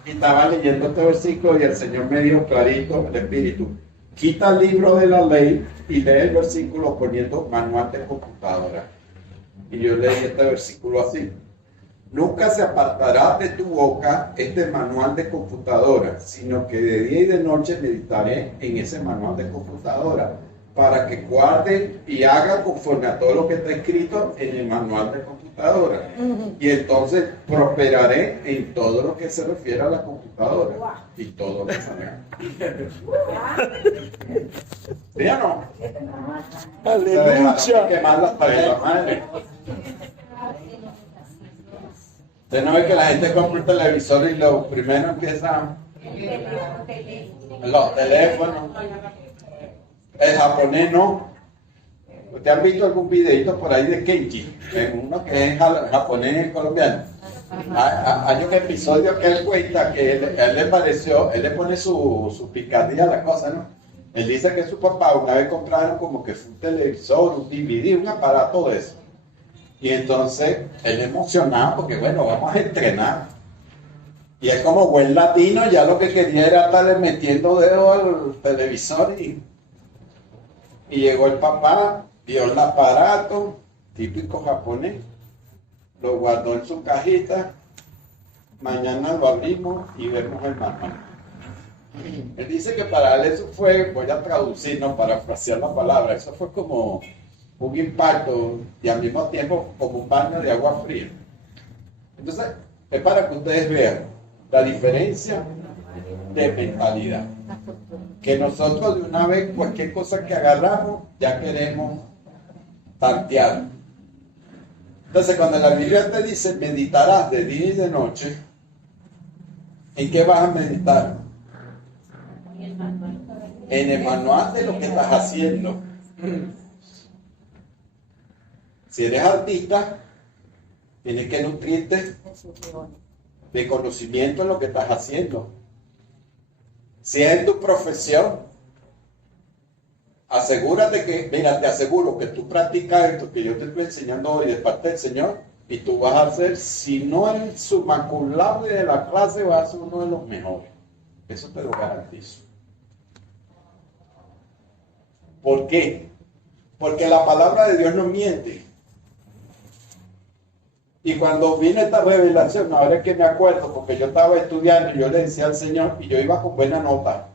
y estaba leyendo este versículo y el Señor me dijo clarito, el Espíritu, quita el libro de la ley y lee el versículo poniendo manual de computadora. Y yo leí este versículo así: nunca se apartará de tu boca este manual de computadora, sino que de día y de noche meditaré en ese manual de computadora, para que guarde y haga conforme a todo lo que está escrito en el manual de computadora. Y entonces prosperaré en todo lo que se refiere a la computadora y todo lo que salga. ¿Sí o no? Aleluya. Quemar las tarjetas madre. Usted no ve que la gente compra un televisor y lo primero empieza los teléfonos. El japonés no. ¿Ustedes han visto algún videito por ahí de Kenji? Uno que es japonés colombiano. Hay un episodio que él cuenta que él le pareció, él le pone su picardía a la cosa, ¿no? Él dice que su papá una vez compraron como que fue un televisor, un DVD, un aparato de eso. Y entonces él emocionado porque bueno, vamos a entrenar. Y él como buen latino ya lo que quería era estarle metiendo dedo al televisor y llegó el papá, vio el aparato, típico japonés, lo guardó en su cajita, mañana lo abrimos y vemos el manual. Él dice que para él eso fue, voy a traducir, no parafrasear la palabra, eso fue como un impacto y al mismo tiempo como un baño de agua fría. Entonces, es para que ustedes vean la diferencia de mentalidad. Que nosotros de una vez cualquier cosa que agarramos ya queremos tantear. Entonces cuando la Biblia te dice meditarás de día y de noche, ¿en qué vas a meditar? En el manual de lo que estás haciendo. Si eres artista, tienes que nutrirte de conocimiento en lo que estás haciendo. Si es en tu profesión, asegúrate que, mira, te aseguro que tú practicas esto que yo te estoy enseñando hoy de parte del Señor y tú vas a ser, si no el summa cum laude de la clase, vas a ser uno de los mejores. Eso te lo garantizo. ¿Por qué? Porque la palabra de Dios no miente. Y cuando vino esta revelación, ahora es que me acuerdo, porque yo estaba estudiando y yo le decía al Señor, y yo iba con buena nota,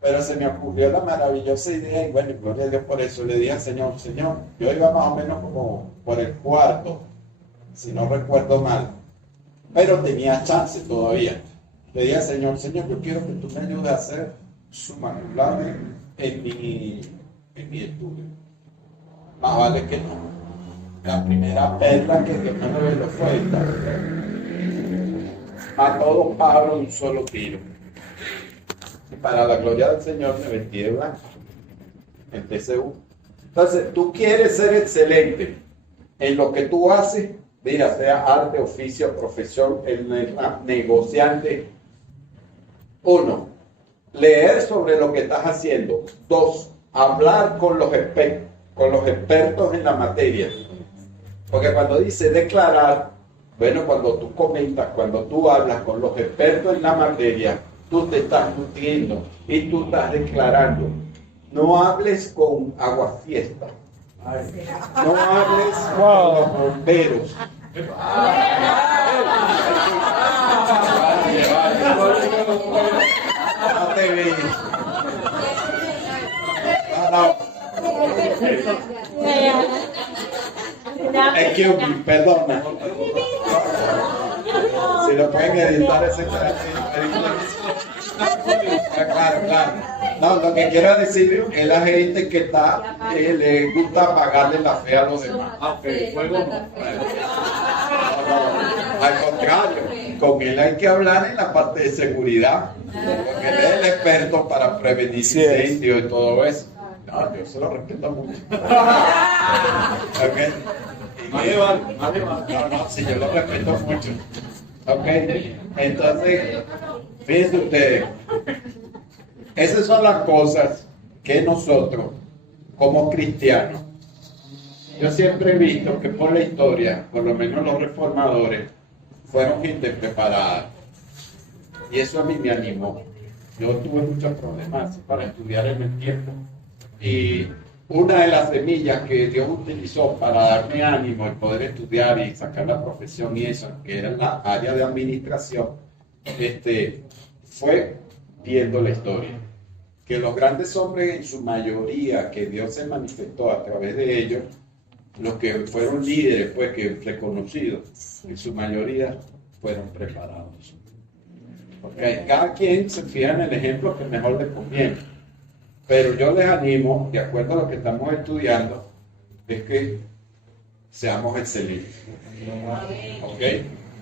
pero se me ocurrió la maravillosa idea, y bueno, gloria a Dios por eso, le dije al Señor, yo iba más o menos como por el cuarto, si no recuerdo mal, pero tenía chance todavía. Le dije al Señor, yo quiero que tú me ayudes a hacer summa cum laude en mi estudio. Más vale que no. La primera perla que Dios me reveló fue esta. A todos pájaros un solo tiro. Y para la gloria del Señor me vestí de blanco. En TCU. Entonces, tú quieres ser excelente en lo que tú haces, mira, sea arte, oficio, profesión, el negociante. 1. Leer sobre lo que estás haciendo. 2. Hablar con los expertos en la materia. Porque cuando dice declarar, bueno, cuando tú comentas, cuando tú hablas con los expertos en la materia, tú te estás nutriendo y tú estás declarando. No hables con aguafiestas. No hables con los bomberos. No te veas. Excuse me, perdona. Si lo pueden editar ese claro. No, lo que quiero decir es la gente que está, le gusta pagarle la fe a los demás. Al contrario, con él hay que hablar en la parte de seguridad, porque él es el experto para prevenir incendios y todo eso. No, yo se lo respeto mucho. Okay. No, sí, yo lo respeto mucho. Ok, entonces, fíjense ustedes, esas son las cosas que nosotros, como cristianos, yo siempre he visto que por la historia, por lo menos los reformadores, fueron gente preparada. Y eso a mí me animó. Yo tuve muchos problemas para estudiar en el tiempo. Y una de las semillas que Dios utilizó para darme ánimo y poder estudiar y sacar la profesión y eso, que era la área de administración, fue viendo la historia. Que los grandes hombres, en su mayoría, que Dios se manifestó a través de ellos, los que fueron líderes, pues, que reconocidos, en su mayoría fueron preparados. Okay. Cada quien se fija en el ejemplo que mejor le conviene. Pero yo les animo, de acuerdo a lo que estamos estudiando, es que seamos excelentes. ¿Ok?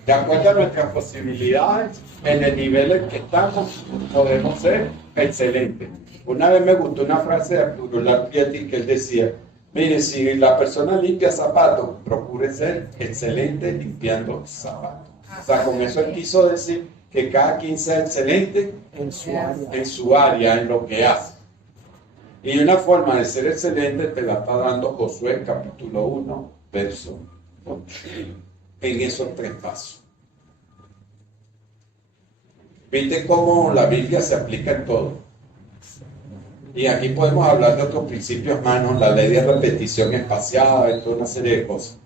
De acuerdo a nuestras posibilidades, en el nivel en que estamos, podemos ser excelentes. Una vez me gustó una frase de Abdullah Pieti que él decía, mire, si la persona limpia zapatos, procure ser excelente limpiando zapatos. O sea, con eso él quiso decir que cada quien sea excelente en su área, en lo que hace. Y una forma de ser excelente te la está dando Josué capítulo 1, verso 8. En esos 3 pasos. ¿Viste cómo la Biblia se aplica en todo? Y aquí podemos hablar de otros principios, hermanos, la ley de repetición espaciada y toda una serie de cosas.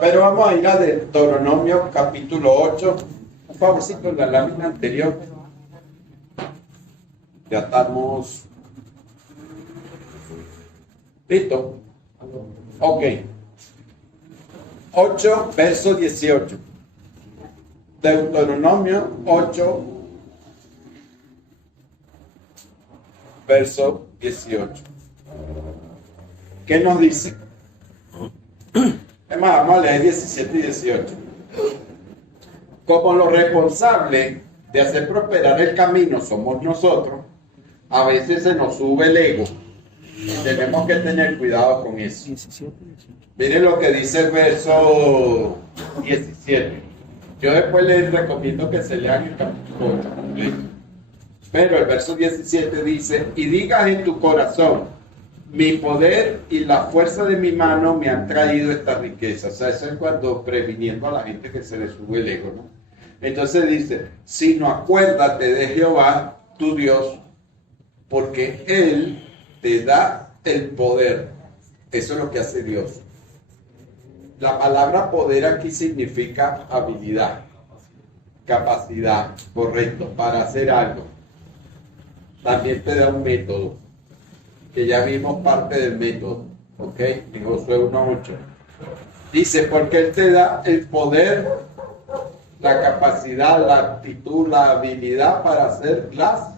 Pero vamos a ir a Deuteronomio capítulo 8. Un favorcito en la lámina anterior. Ya estamos... ¿Listo? Ok. 8, verso 18. Deuteronomio 8, verso 18. ¿Qué nos dice? Es más, vamos a leer 17 y 18. Como los responsables de hacer prosperar el camino somos nosotros, a veces se nos sube el ego. Tenemos que tener cuidado con eso. Miren lo que dice el verso 17. Yo después les recomiendo que se lean el capítulo 8 completo. Pero el verso 17 dice, y digas en tu corazón, mi poder y la fuerza de mi mano me han traído esta riqueza. O sea, eso es cuando previniendo a la gente que se le sube el ego, ¿no? Entonces dice, sino acuérdate de Jehová, tu Dios, porque Él te da el poder. Eso es lo que hace Dios. La palabra poder aquí significa habilidad, capacidad, correcto, para hacer algo. También te da un método, que ya vimos parte del método, ¿ok? En Josué 1:8. Dice, porque Él te da el poder, la capacidad, la actitud, la habilidad para hacer las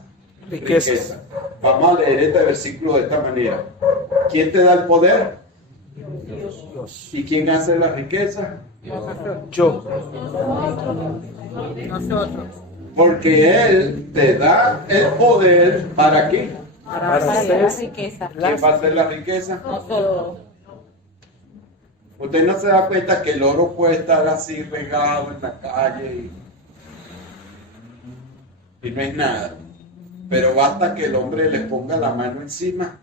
riquezas. Vamos a leer este versículo de esta manera. ¿Quién te da el poder? Dios. ¿Y quién hace la riqueza? Yo. Nosotros. Porque Él te da el poder, ¿para qué? Para hacer la riqueza. ¿Quién va a hacer la riqueza? Nosotros. Usted no se da cuenta que el oro puede estar así regado en la calle y no es nada. Pero basta que el hombre le ponga la mano encima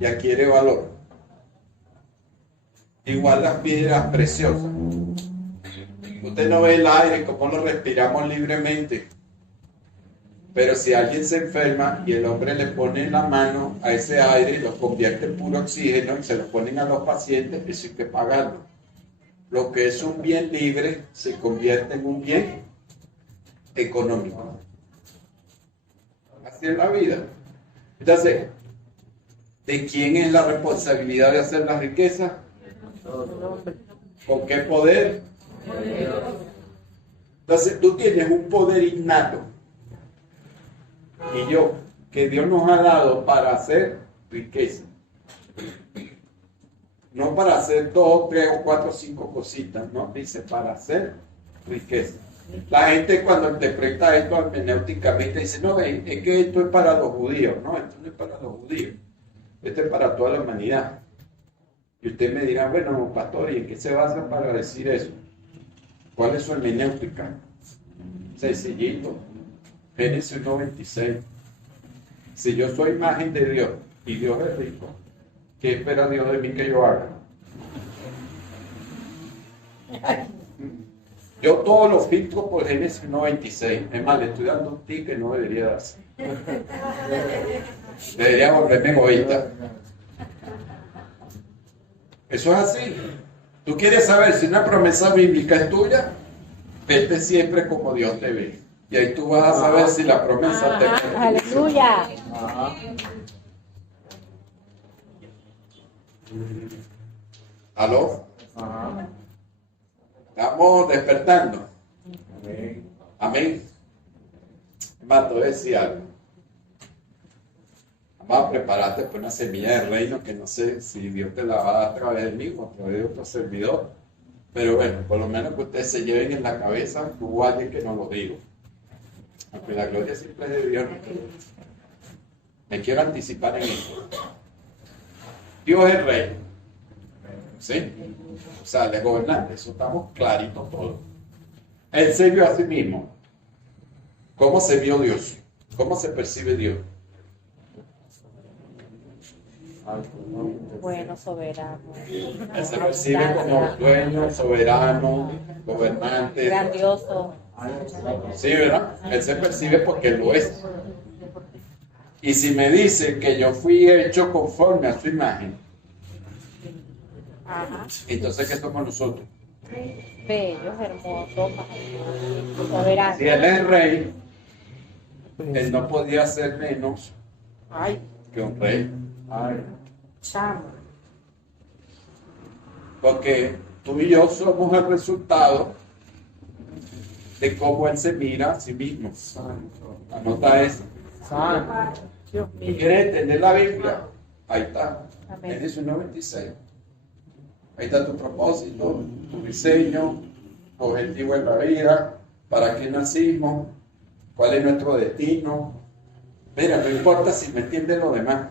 y adquiere valor. Igual las piedras preciosas. Usted no ve el aire, como lo respiramos libremente. Pero si alguien se enferma y el hombre le pone la mano a ese aire y lo convierte en puro oxígeno y se lo ponen a los pacientes, eso hay que pagarlo. Lo que es un bien libre se convierte en un bien económico. Así es la vida. Entonces, ¿de quién es la responsabilidad de hacer la riqueza? ¿Con qué poder? Entonces, tú tienes un poder innato. Y yo, que Dios nos ha dado para hacer riqueza. No para hacer 2, 3 o 4 o 5 cositas, no, dice para hacer riqueza. La gente cuando interpreta esto hermenéuticamente dice, no, es que esto es para los judíos. No, esto no es para los judíos. Esto es para toda la humanidad. Y usted me dirá, bueno, pastor, ¿y en qué se basa para decir eso? ¿Cuál es su hermenéutica? Sencillito. Génesis 1:26. Si yo soy imagen de Dios y Dios es rico, ¿qué espera Dios de mí que yo haga? Yo todo lo filtro por Génesis 1:26. Es más, le estoy dando un tic que no debería darse. Debería volverme egoísta. Eso es así. ¿Tú quieres saber si una promesa bíblica es tuya? Vete siempre como Dios te ve. Y ahí tú vas a saber si la promesa te pertenece. Aleluya. ¿Aló? Estamos despertando. Amén. Mato, decía algo. Vamos a prepararte para una semilla de reino que no sé si Dios te la va a dar a través de mí o a través de otro servidor. Pero bueno, por lo menos que ustedes se lleven en la cabeza, hubo alguien que nos lo dijo. Aunque la gloria siempre es de Dios. Me quiero anticipar en esto. Dios es rey. ¿Sí? O sea, Él es gobernante. Eso estamos claritos todos. Él se vio a sí mismo. ¿Cómo se vio Dios? ¿Cómo se percibe Dios? Bueno, soberano. Él se percibe como dueño, soberano, gobernante. Grandioso. Sí, ¿verdad? Él se percibe porque lo es. Y si me dice que yo fui hecho conforme a su imagen, Ajá. entonces ¿qué somos nosotros? Bellos, hermosos, majestuosos, soberanos. Si Él es rey, Él no podía ser menos Ay, que un rey. chamo. Porque tú y yo somos el resultado de cómo Él se mira a sí mismo. Anota eso. Dios ¿Tú mío. quieres entender la Biblia? Ahí está. Amén. Génesis 1:26. Ahí está tu propósito, tu diseño, tu objetivo en la vida, para qué nacimos, cuál es nuestro destino. Mira, no importa si me entienden lo demás.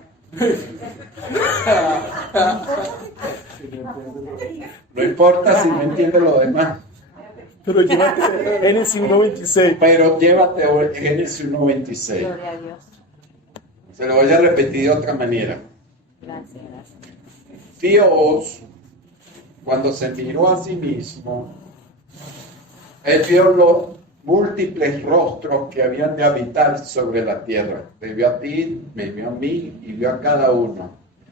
No importa si me entienden lo demás. Pero llévate Génesis 1:26. Pero llévate Génesis 1:26. Gloria a Dios. Se lo voy a repetir de otra manera. Gracias, gracias. Dios, cuando se miró a sí mismo, Él vio los múltiples rostros que habían de habitar sobre la tierra. Te vio a ti, me vio a mí y vio a cada uno.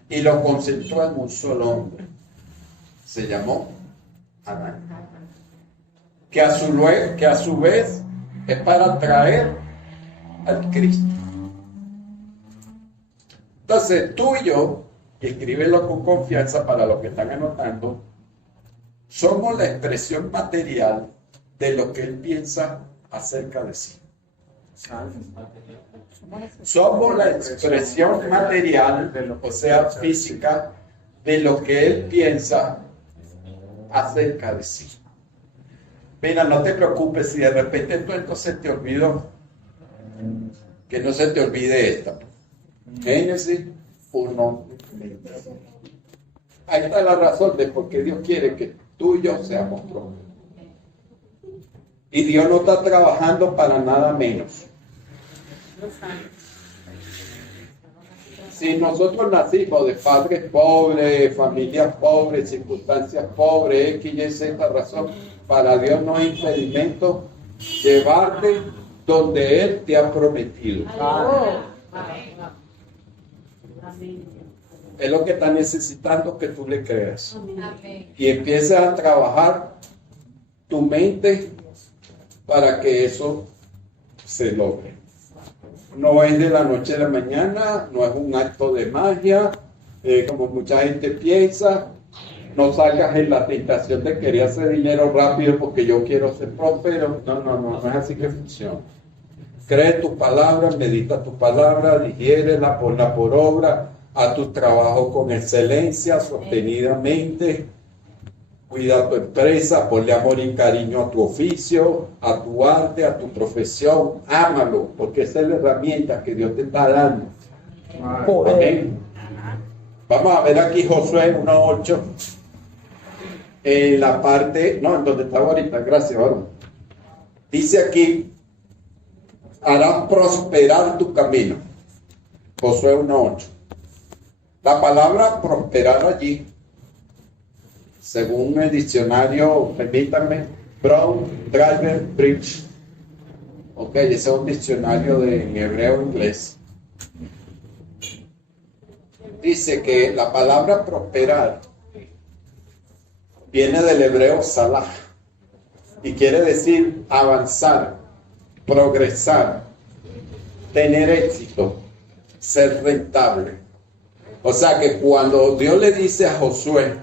Y lo concentró en un solo hombre. Se llamó Adán. Que a su vez es para traer al Cristo. Entonces tú y yo, y escríbelo con confianza para los que están anotando, somos la expresión material de lo que Él piensa acerca de sí. Somos la expresión material, o sea, física, de lo que Él piensa acerca de sí. Mira, no te preocupes si de repente tú entonces te olvidó, que no se te olvide esta. Génesis 1:20. Ahí está la razón de por qué Dios quiere que tú y yo seamos propios. Y Dios no está trabajando para nada menos. Si nosotros nacimos de padres pobres, familias pobres, circunstancias pobres, X, Y, Z razón, para Dios no es impedimento llevarte donde Él te ha prometido. Es lo que está necesitando que tú le creas. Y empieces a trabajar tu mente para que eso se logre. No es de la noche a la mañana, no es un acto de magia, como mucha gente piensa. No salgas en la tentación de querer hacer dinero rápido porque yo quiero ser próspero. No es así que funciona. Cree tu palabra, medita tu palabra, digiérela, ponla por obra, haz tu trabajo con excelencia, sostenidamente. Cuida tu empresa, ponle amor y cariño a tu oficio, a tu arte, a tu profesión. Ámalo, porque esa es la herramienta que Dios te está dando. Amén. Vamos a ver aquí Josué 1:8. En la parte, no, en donde estaba ahorita, gracias, varón. Dice aquí, harás prosperar tu camino. Josué 1:8. La palabra prosperar allí, según el diccionario, permítanme, Brown Driver Bridge. Ok, ese es un diccionario en hebreo inglés. Dice que la palabra prosperar viene del hebreo salah y quiere decir avanzar, progresar, tener éxito, ser rentable. O sea que cuando Dios le dice a Josué,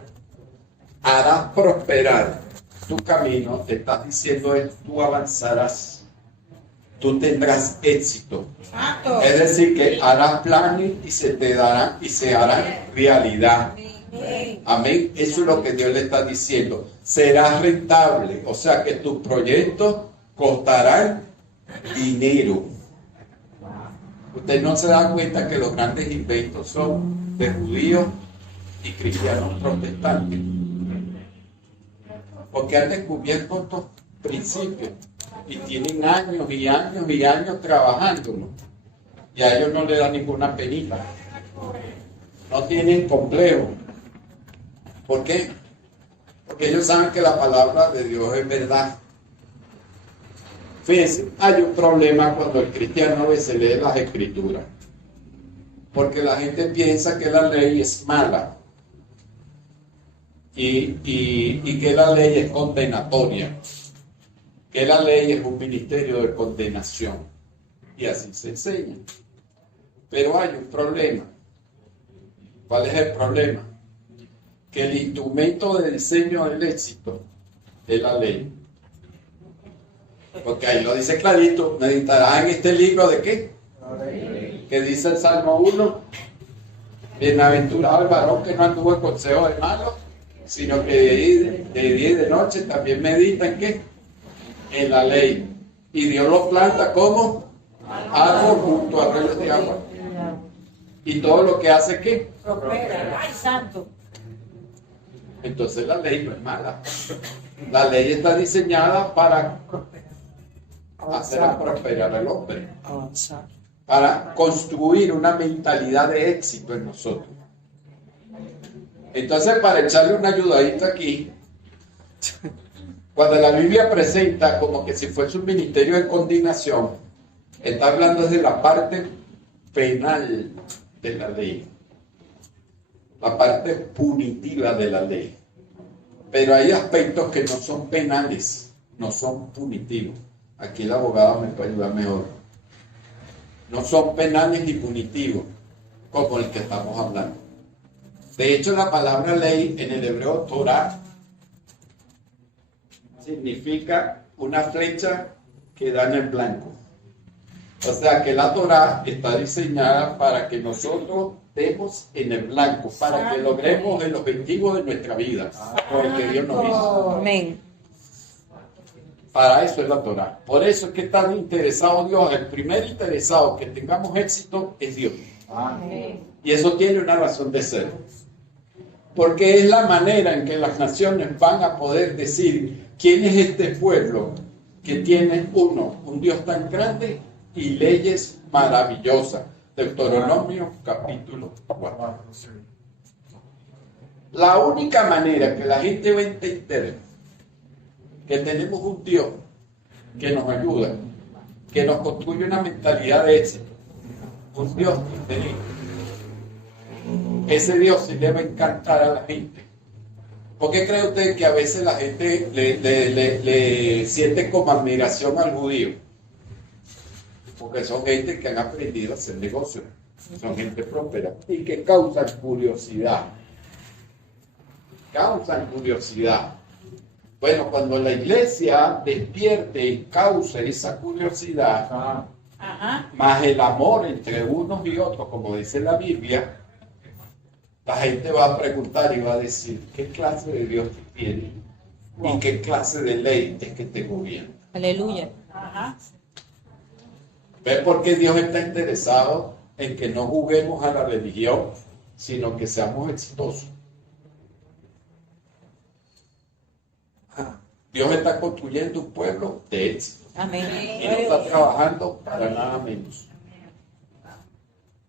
harás prosperar tu camino, te estás diciendo es tú avanzarás, tú tendrás éxito. Es decir, que harás planes y se te darán y se harán realidad. Amén. Eso es lo que Dios le está diciendo. Serás rentable, o sea que tus proyectos costarán dinero. Usted no se da cuenta que los grandes inventos son de judíos y cristianos protestantes, porque han descubierto estos principios y tienen años y años y años trabajándolo, y a ellos no le da ninguna penita, no tienen complejo. ¿Por qué? Porque ellos saben que la palabra de Dios es verdad. Fíjense, hay un problema cuando el cristiano se lee las escrituras, porque la gente piensa que la ley es mala y que la ley es condenatoria, que la ley es un ministerio de condenación, y así se enseña. Pero hay un problema. ¿Cuál es el problema? Que el instrumento de diseño del éxito es la ley. Porque ahí lo dice clarito, meditarás en este libro de qué? Que dice el Salmo 1, bienaventurado el varón que no anduvo en consejo de malos, sino que de día y de noche también medita en qué? En la ley. Y Dios lo planta como árbol junto a arroyos de agua. Y todo lo que hace ¿qué? Prospera. ¡Ay, santo! entonces la ley no es mala. La ley está diseñada para hacer prosperar al hombre, Avanzar. para construir una mentalidad de éxito en nosotros. Entonces, para echarle una ayudadita aquí, cuando la Biblia presenta como que si fuese un ministerio de condenación, está hablando desde la parte penal de la ley, la parte punitiva de la ley. Pero hay aspectos que no son penales, no son punitivos. Aquí el abogado me puede ayudar mejor. No son penales ni punitivos, como el que estamos hablando. De hecho, la palabra ley en el hebreo Torah significa una flecha que da en el blanco. O sea que la Torah está diseñada para que nosotros demos en el blanco, para que logremos el objetivo de nuestra vida, porque Dios nos hizo. Amén. Para eso es la Torah. Por eso es que está interesado Dios. El primer interesado que tengamos éxito es Dios. Amén. Y eso tiene una razón de ser. Porque es la manera en que las naciones van a poder decir quién es este pueblo que tiene un Dios tan grande y leyes maravillosas. Deuteronomio capítulo 4. La única manera que la gente va a entender que tenemos un Dios que nos ayuda, que nos construye una mentalidad de éxito, un Dios diferente. Ese Dios sí le va a encantar a la gente. ¿Por qué cree usted que a veces la gente le siente como admiración al judío? Porque son gente que han aprendido a hacer negocios, son gente próspera y que causan curiosidad. Causan curiosidad. Bueno, cuando la iglesia despierte y cause esa curiosidad, más el amor entre unos y otros, como dice la Biblia, la gente va a preguntar y va a decir, ¿qué clase de Dios tú tienes? ¿Y qué clase de ley es que te gobierna? Aleluya. ¿Ves por qué Dios está interesado en que no juguemos a la religión, sino que seamos exitosos? Dios está construyendo un pueblo de éxito. Amén. Y no está trabajando para nada menos.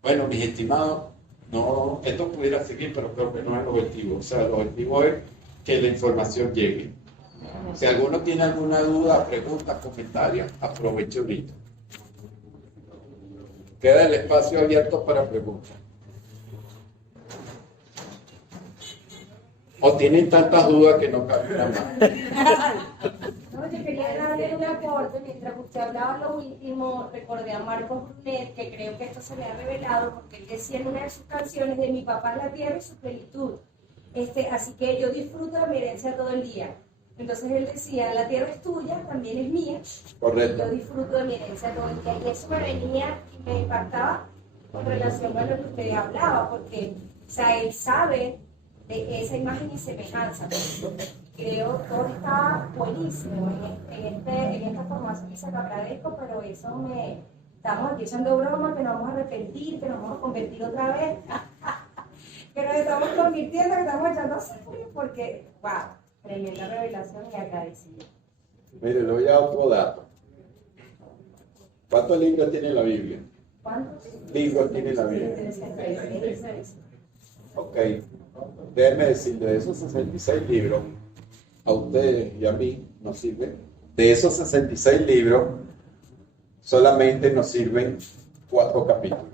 Bueno, mis estimados, no, esto pudiera seguir, pero creo que no es el objetivo. O sea, el objetivo es que la información llegue. Si alguno tiene alguna duda, pregunta, comentario, aproveche ahorita. Queda el espacio abierto para preguntas. O tienen tantas dudas que no caben más. No, yo quería darle un aporte. Mientras usted hablaba lo último, recordé a Marcos Brunet, que creo que esto se le ha revelado, porque él decía en una de sus canciones, de mi papá es la tierra y su plenitud. Así que yo disfruto de mi herencia todo el día. Entonces él decía, la tierra es tuya, también es mía. Correcto. Yo disfruto de mi herencia todo el día. Y eso me venía y me impactaba con relación a lo que usted hablaba, porque, o sea, él sabe de esa imagen y semejanza. Creo que todo está buenísimo en esta formación y se lo agradezco, pero eso estamos aquí echando broma, que nos vamos a arrepentir, que nos vamos a convertir otra vez, que nos estamos convirtiendo, que estamos echando frío, porque, wow, tremenda revelación y agradecido. Mire, le voy a dar otro dato. ¿Cuántos libros tiene la Biblia? ¿Cuántos Libros tiene la Biblia. Ok, déjenme decirle, de esos 66 libros, a ustedes y a mí nos sirven. De esos 66 libros, solamente nos sirven 4 capítulos.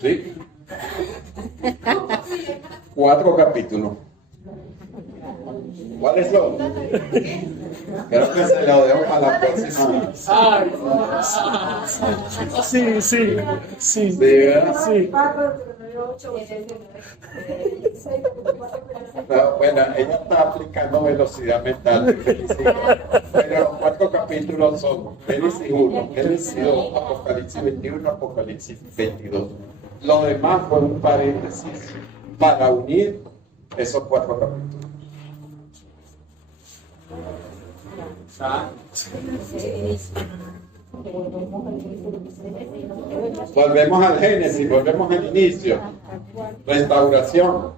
¿Sí? 4 capítulos. ¿Cuáles son? Creo que se lo dejo para la próxima. Sí, sí, sí. Sí, ¿verdad? Sí. Bueno, ella está aplicando velocidad mental. Pero los 4 capítulos son Génesis 1, Génesis 2, Apocalipsis 21, Apocalipsis 22. Lo demás fue un paréntesis para unir esos 4 capítulos. Volvemos al Génesis, volvemos al inicio. Restauración.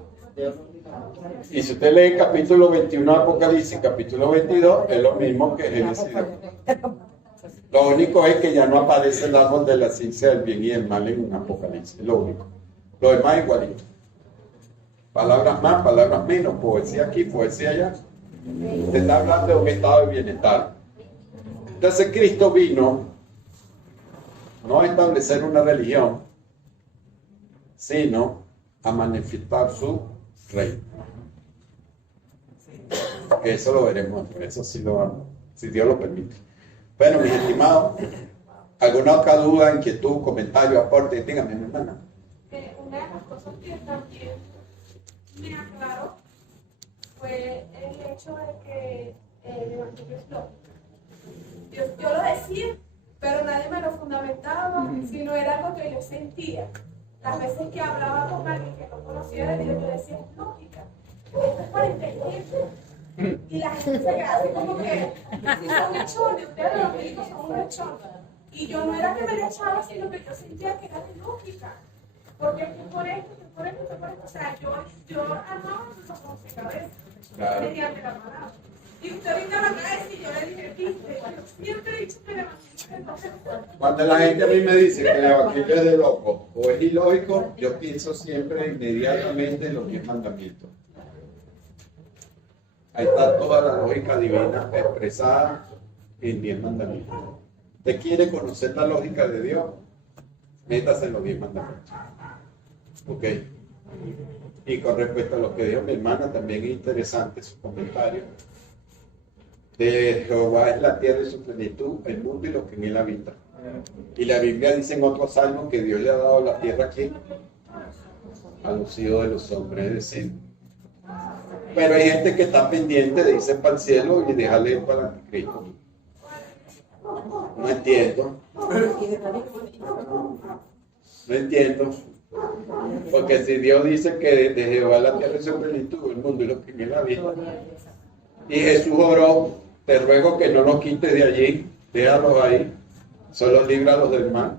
Y si usted lee capítulo 21 de Apocalipsis, capítulo 22, es lo mismo que Génesis. Lo único es que ya no aparece el árbol de la ciencia del bien y del mal en un Apocalipsis, lo único. Lo demás es igualito. Palabras más, palabras menos, poesía aquí, poesía allá. Se está hablando de un estado de bienestar. Entonces Cristo vino no a establecer una religión, sino a manifestar su reino. Eso lo veremos, eso sí lo vamos, si Dios lo permite. Bueno, mis estimados, ¿alguna otra duda, inquietud, comentario, aporte? Dígame, mi hermana. Una de las cosas que también me aclaró fue el hecho de que el evangelio es lógico. Yo lo decía, pero nadie me lo fundamentaba, sino era algo que yo sentía. Las veces que hablaba con alguien que no conocía de Dios, yo decía, es lógica. Esto es para entender. Y la gente se queda así como que, si son mechones, ustedes los médicos son unos mechones. Y yo no era que me lo echaba, sino que yo sentía que era de lógica. Porque por esto. O sea, yo armaba sus rompecabezas mediante la palabra. Y usted ahorita me acaba de decir, yo le dije, viste, yo siempre he dicho que el evangelio es de Cuando la gente a mí me dice que el evangelio es de loco o es ilógico, yo pienso siempre inmediatamente en los 10 mandamientos. Ahí está toda la lógica divina expresada en 10 mandamientos. ¿Usted quiere conocer la lógica de Dios? Métase en los 10 mandamientos. Ok. Y con respecto a lo que dijo mi hermana, también es interesante su comentario. De Jehová es la tierra y su plenitud, el mundo y lo que en él habita. Y la Biblia dice en otro salmo que Dios le ha dado la tierra aquí a los hijos de los hombres, es decir. Pero hay gente que está pendiente de irse para el cielo y dejarle ir para el anticristo. No entiendo. No entiendo. Porque si Dios dice que de Jehová la tierra es su plenitud, el mundo y lo que en él habita. Y Jesús oró, te ruego que no los quites de allí, déjalos ahí, solo líbralos del mal.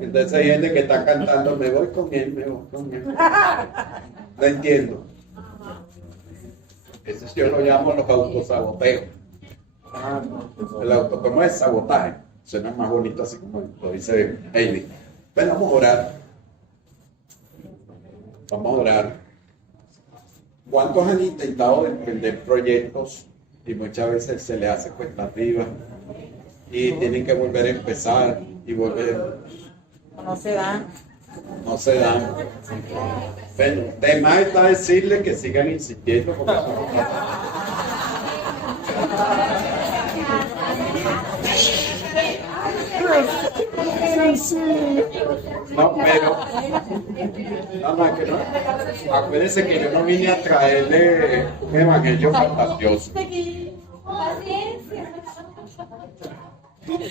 Entonces hay gente que está cantando, me voy con él, me voy con él. No entiendo. Eso yo lo llamo los autosaboteos. El auto, ¿cómo es? Sabotaje. Suena más bonito así como lo dice Hailey. Bueno, vamos a orar. Vamos a orar. ¿Cuántos han intentado emprender proyectos y muchas veces se les hace cuesta arriba y tienen que volver a empezar y volver? No se dan. No se dan. Bueno, de más está decirle que sigan insistiendo porque no, pero no, es que no. Acuérdense que yo no vine a traerle un evangelio fantasioso.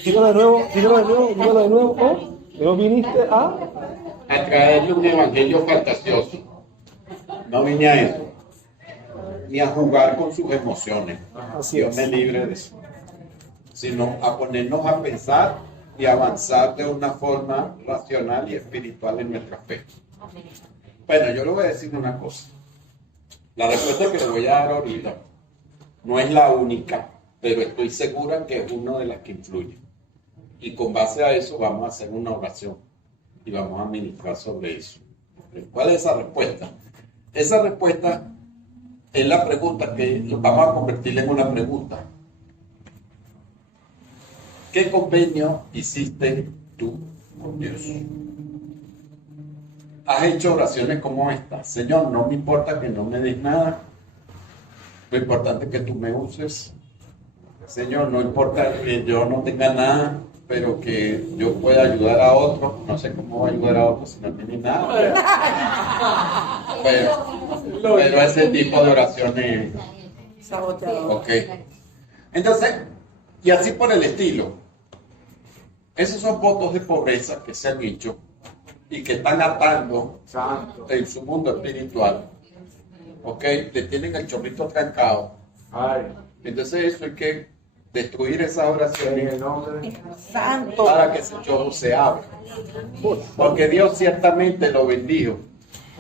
Dígalo de nuevo. ¿Oh? ¿No viniste a traerle un evangelio fantasioso? No vine a eso, ni a jugar con sus emociones. Dios me libre de eso, sino a ponernos a pensar y avanzar de una forma racional y espiritual en nuestra fe. Bueno, yo le voy a decir una cosa. La respuesta que le voy a dar ahorita no es la única, pero estoy segura que es una de las que influye. Y con base a eso vamos a hacer una oración y vamos a ministrar sobre eso. ¿Cuál es esa respuesta? Esa respuesta es la pregunta que vamos a convertirla en una pregunta. ¿Qué convenio hiciste tú con Dios? ¿Has hecho oraciones como esta? Señor, no me importa que no me des nada. Lo importante es que tú me uses. Señor, no importa que yo no tenga nada, pero que yo pueda ayudar a otro. No sé cómo va a ayudar a otro si no tiene nada. Pero ese tipo de oraciones. Saboteador. Ok. Entonces, y así por el estilo. Esos son votos de pobreza que se han hecho y que están atando en su mundo espiritual. Ok, le tienen el chorrito trancado. Entonces eso hay que destruir esas oraciones Santo. para que ese chorro se abra. Porque Dios ciertamente lo bendijo,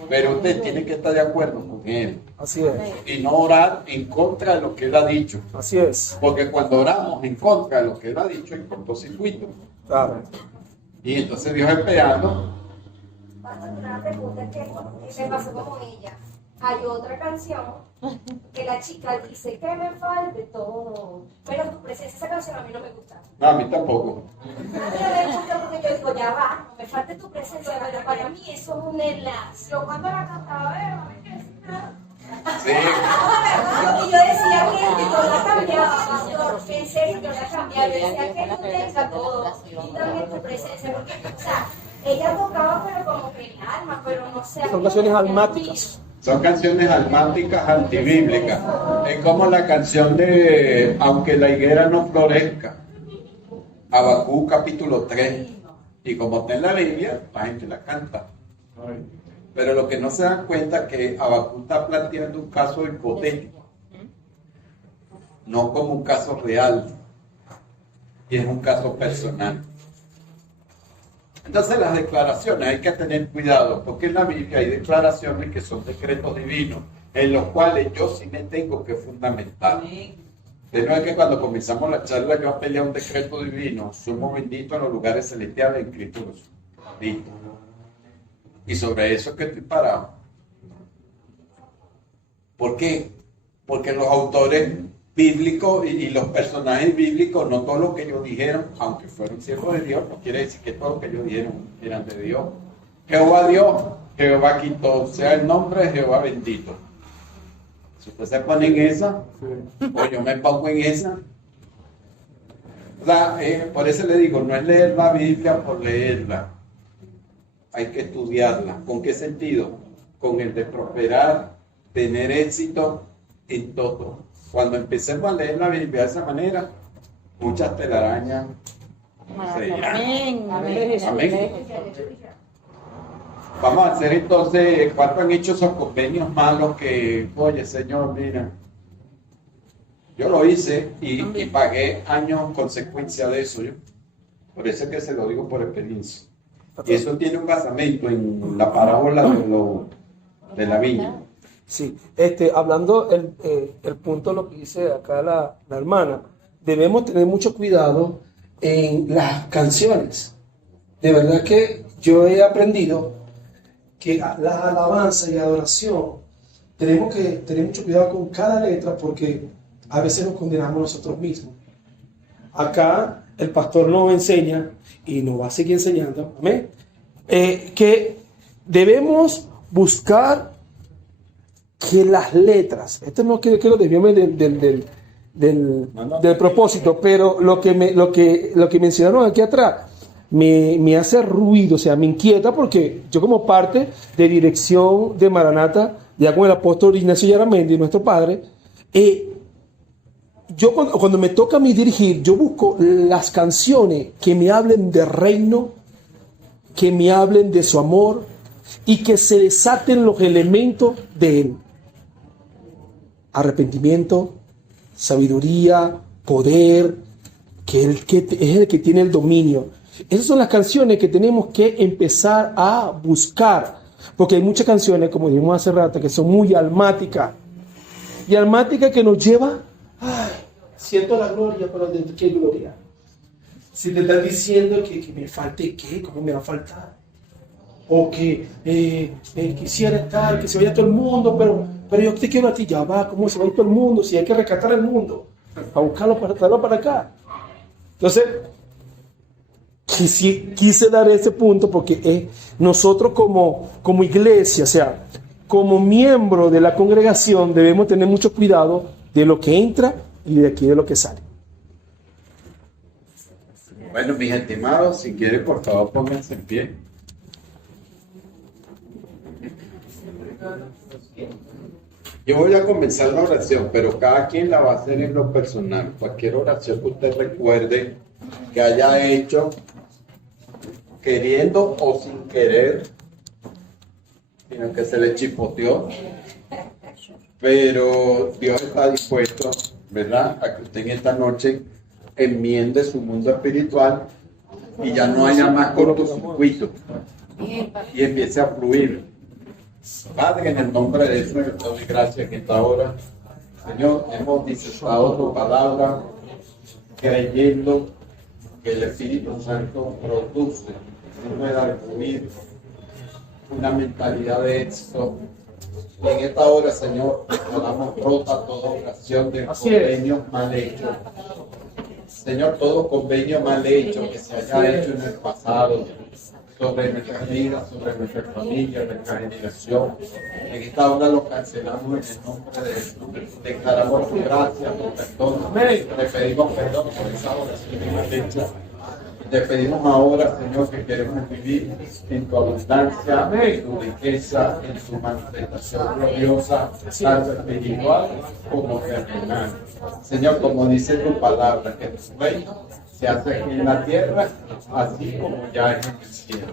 pero usted tiene que estar de acuerdo con Él Así es. y no orar en contra de lo que Él ha dicho. Así es. Porque cuando oramos en contra de lo que Él ha dicho, hay cortocircuito. Claro. Y entonces Dios esperando. Pastor, una pregunta que me pasó como ella. Hay otra canción que la chica dice que me falte todo, pero tu presencia, esa canción a mí no me gusta. No, a mí tampoco. A mí no me gusta porque yo digo, ya va, no me falte tu presencia, pero para mí eso es un enlace. Yo cuando la cantaba, no me quedé sin nada. Sí. Y yo decía que yo la cambiaba, pastor, en serio, yo la cambiaba, yo decía que tú tengas todo, y también tu presencia, porque, o sea, ella tocaba, pero como que el alma, pero no sé. Son canciones almáticas. Son canciones almáticas antibíblicas. Es como la canción de Aunque la higuera no florezca. Habacuc capítulo 3. Y como está en la Biblia, la gente la canta. Pero lo que no se dan cuenta es que Habacuc está planteando un caso hipotético. No como un caso real. Y es un caso personal. Entonces las declaraciones hay que tener cuidado, porque en la Biblia hay declaraciones que son decretos divinos, en los cuales yo sí me tengo que fundamentar. De no es que cuando comenzamos la charla yo apelé a un decreto divino, somos benditos en los lugares celestiales en Cristo Jesús. Listo. Y sobre eso es que estoy parado. ¿Por qué? Porque los autores bíblicos y los personajes bíblicos, no todo lo que ellos dijeron, aunque fueron siervos de Dios, no quiere decir que todo lo que ellos dijeron eran de Dios. Jehová dio, Jehová quitó, sea el nombre de Jehová bendito. Si usted se pone en esa, o yo me pongo en esa, o sea, por eso le digo, no es leer la Biblia por leerla, hay que estudiarla. ¿Con qué sentido? Con el de prosperar, tener éxito en todo. Cuando empecemos a leer la Biblia de esa manera, muchas telarañas se irán. Amén. Amén. Amén. Vamos a hacer entonces, ¿cuántos han hecho esos convenios malos que, oye Señor, mira, yo lo hice y pagué años en consecuencia de eso? Yo. Por eso es que se lo digo por experiencia. Y eso tiene un basamento en la parábola de la viña. Sí, hablando el punto, lo que dice acá la hermana, debemos tener mucho cuidado en las canciones. De verdad que yo he aprendido que la alabanza y adoración tenemos que tener mucho cuidado con cada letra, porque a veces nos condenamos nosotros mismos. Acá el pastor nos enseña y nos va a seguir enseñando, amén, que debemos buscar que las letras, esto no quiero desviarme del propósito, pero lo que mencionaron aquí atrás me hace ruido, o sea, me inquieta, porque yo, como parte de dirección de Maranata, ya con el apóstol Ignacio Yaramendi, nuestro padre, yo cuando me toca a mí dirigir, yo busco las canciones que me hablen de reino, que me hablen de su amor y que se desaten los elementos de él. Arrepentimiento, sabiduría, poder, que es el que tiene el dominio. Esas son las canciones que tenemos que empezar a buscar, porque hay muchas canciones, como dijimos hace rato, que son muy almáticas, y almáticas que nos lleva, ay, siento la gloria, pero ¿de qué gloria? Si te están diciendo que me falte, ¿qué? ¿Cómo me va a faltar? O que quisiera estar, que se vaya todo el mundo, pero yo te quiero a ti. Ya va, ¿cómo se va a ir todo el mundo? Si hay que rescatar el mundo, para buscarlo, para traerlo para acá. Entonces, quise dar ese punto, porque nosotros como iglesia, o sea, como miembro de la congregación, debemos tener mucho cuidado de lo que entra y de aquí de lo que sale. Bueno, mis estimados, si quieren, por favor, pónganse en pie. Yo voy a comenzar la oración, pero cada quien la va a hacer en lo personal. Cualquier oración que usted recuerde que haya hecho, queriendo o sin querer, sino que se le chipoteó, pero Dios está dispuesto, ¿verdad?, a que usted en esta noche enmiende su mundo espiritual y ya no haya más cortocircuito y empiece a fluir. Padre, en el nombre de Jesús, yo te doy gracias en esta hora. Señor, hemos disertado tu palabra creyendo que el Espíritu Santo produce pueda fluir una mentalidad de éxito. Y en esta hora, Señor, damos rota toda oración de convenio mal hecho. Señor, todo convenio mal hecho que se haya hecho en el pasado sobre nuestras vidas, sobre nuestra familia, nuestra generación. En esta hora lo cancelamos en el nombre de Jesús. Declaramos tu gracia, tu perdón. Te pedimos perdón por esa oración mal hecha. Te pedimos ahora, Señor, que queremos vivir en tu abundancia, en tu riqueza, en tu manifestación gloriosa, tanto espiritual como terrenal. Señor, como dice tu palabra, que tu reino se hace aquí en la tierra, así como ya es en el cielo.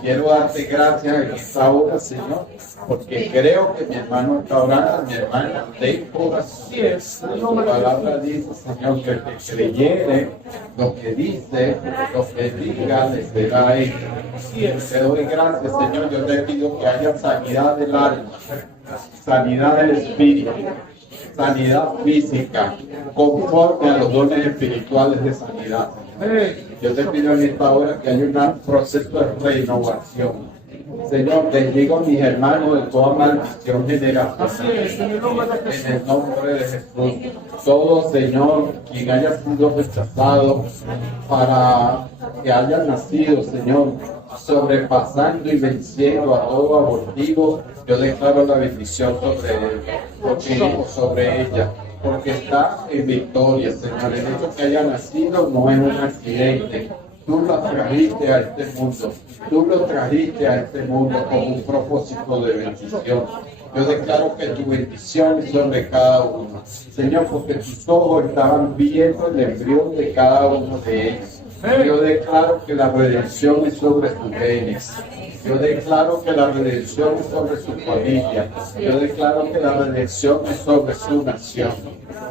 Quiero darte gracias en esta hora, Señor, porque creo que mi hermano está orando, mi hermana de corazón. Tu palabra dice, Señor, que el que creyere lo que dice, lo que diga, le será hecho. Te doy gracias, Señor. Yo te pido que haya sanidad del alma, sanidad del espíritu, sanidad física, conforme a los dones espirituales de sanidad. Yo te pido en esta hora que haya un proceso de renovación. Señor, bendigo a mis hermanos de toda maldición generacional. En el nombre de Jesús. Todo, Señor, quien haya sido rechazado para que haya nacido, Señor, sobrepasando y venciendo a todo abortivo, yo declaro la bendición sobre él, porque sobre ella, porque está en victoria, Señor. El hecho que haya nacido no es un accidente. Tú lo trajiste a este mundo. Tú lo trajiste a este mundo con un propósito de bendición. Yo declaro que tu bendición es sobre cada uno. Señor, porque tus ojos estaban viendo el embrión de cada uno de ellos. Yo declaro que la redención es sobre sus genes. Yo declaro que la redención es sobre su familia. Yo declaro que la redención es sobre su nación.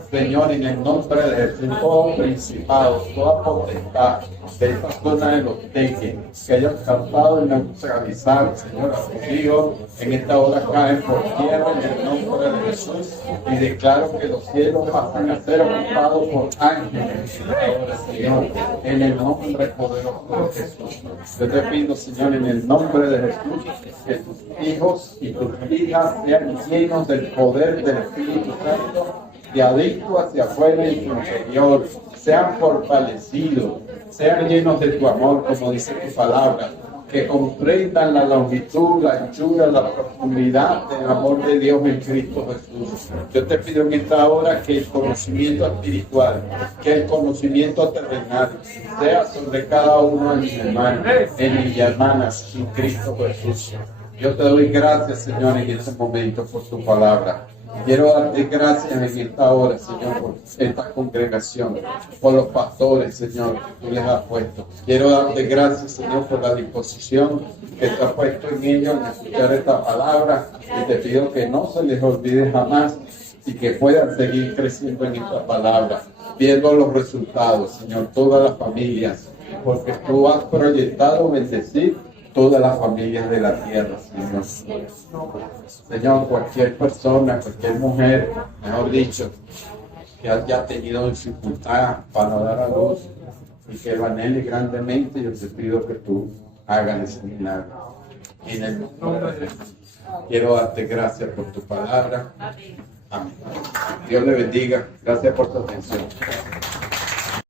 Señor, en el nombre de Jesús, todo principado, toda potestad de esta zona de los teques que hayas tratado de neutralizar, Señor, a tus hijos, en esta hora caen por tierra en el nombre de Jesús y declaro que los cielos pasan a ser ocupados por ángeles ahora, Señor, en el nombre poderoso de Jesús. Yo te pido, Señor, en el nombre de Jesús, que tus hijos y tus hijas sean llenos del poder del Espíritu Santo, de adentro hacia afuera y su interior, sean fortalecidos, sean llenos de tu amor, como dice tu palabra, que comprendan la longitud, la anchura, la profundidad del amor de Dios en Cristo Jesús. Yo te pido en esta hora que el conocimiento espiritual, que el conocimiento terrenal sea sobre cada uno de mis hermanos, de mis hermanas en Cristo Jesús. Yo te doy gracias, Señor, en este momento por tu palabra. Quiero darte gracias en esta hora, Señor, por esta congregación, por los pastores, Señor, que tú les has puesto. Quiero darte gracias, Señor, por la disposición que tú has puesto en ellos en escuchar esta palabra. Y te pido que no se les olvide jamás y que puedan seguir creciendo en esta palabra, viendo los resultados, Señor, todas las familias, porque tú has proyectado bendecir todas las familias de la tierra, Señor. Señor, cualquier persona, cualquier mujer, mejor dicho, que haya tenido dificultad para dar a luz y que lo anhele grandemente, yo te pido que tú hagas ese milagro. En el nombre de Jesús. Quiero darte gracias por tu palabra. Amén. Dios le bendiga. Gracias por tu atención.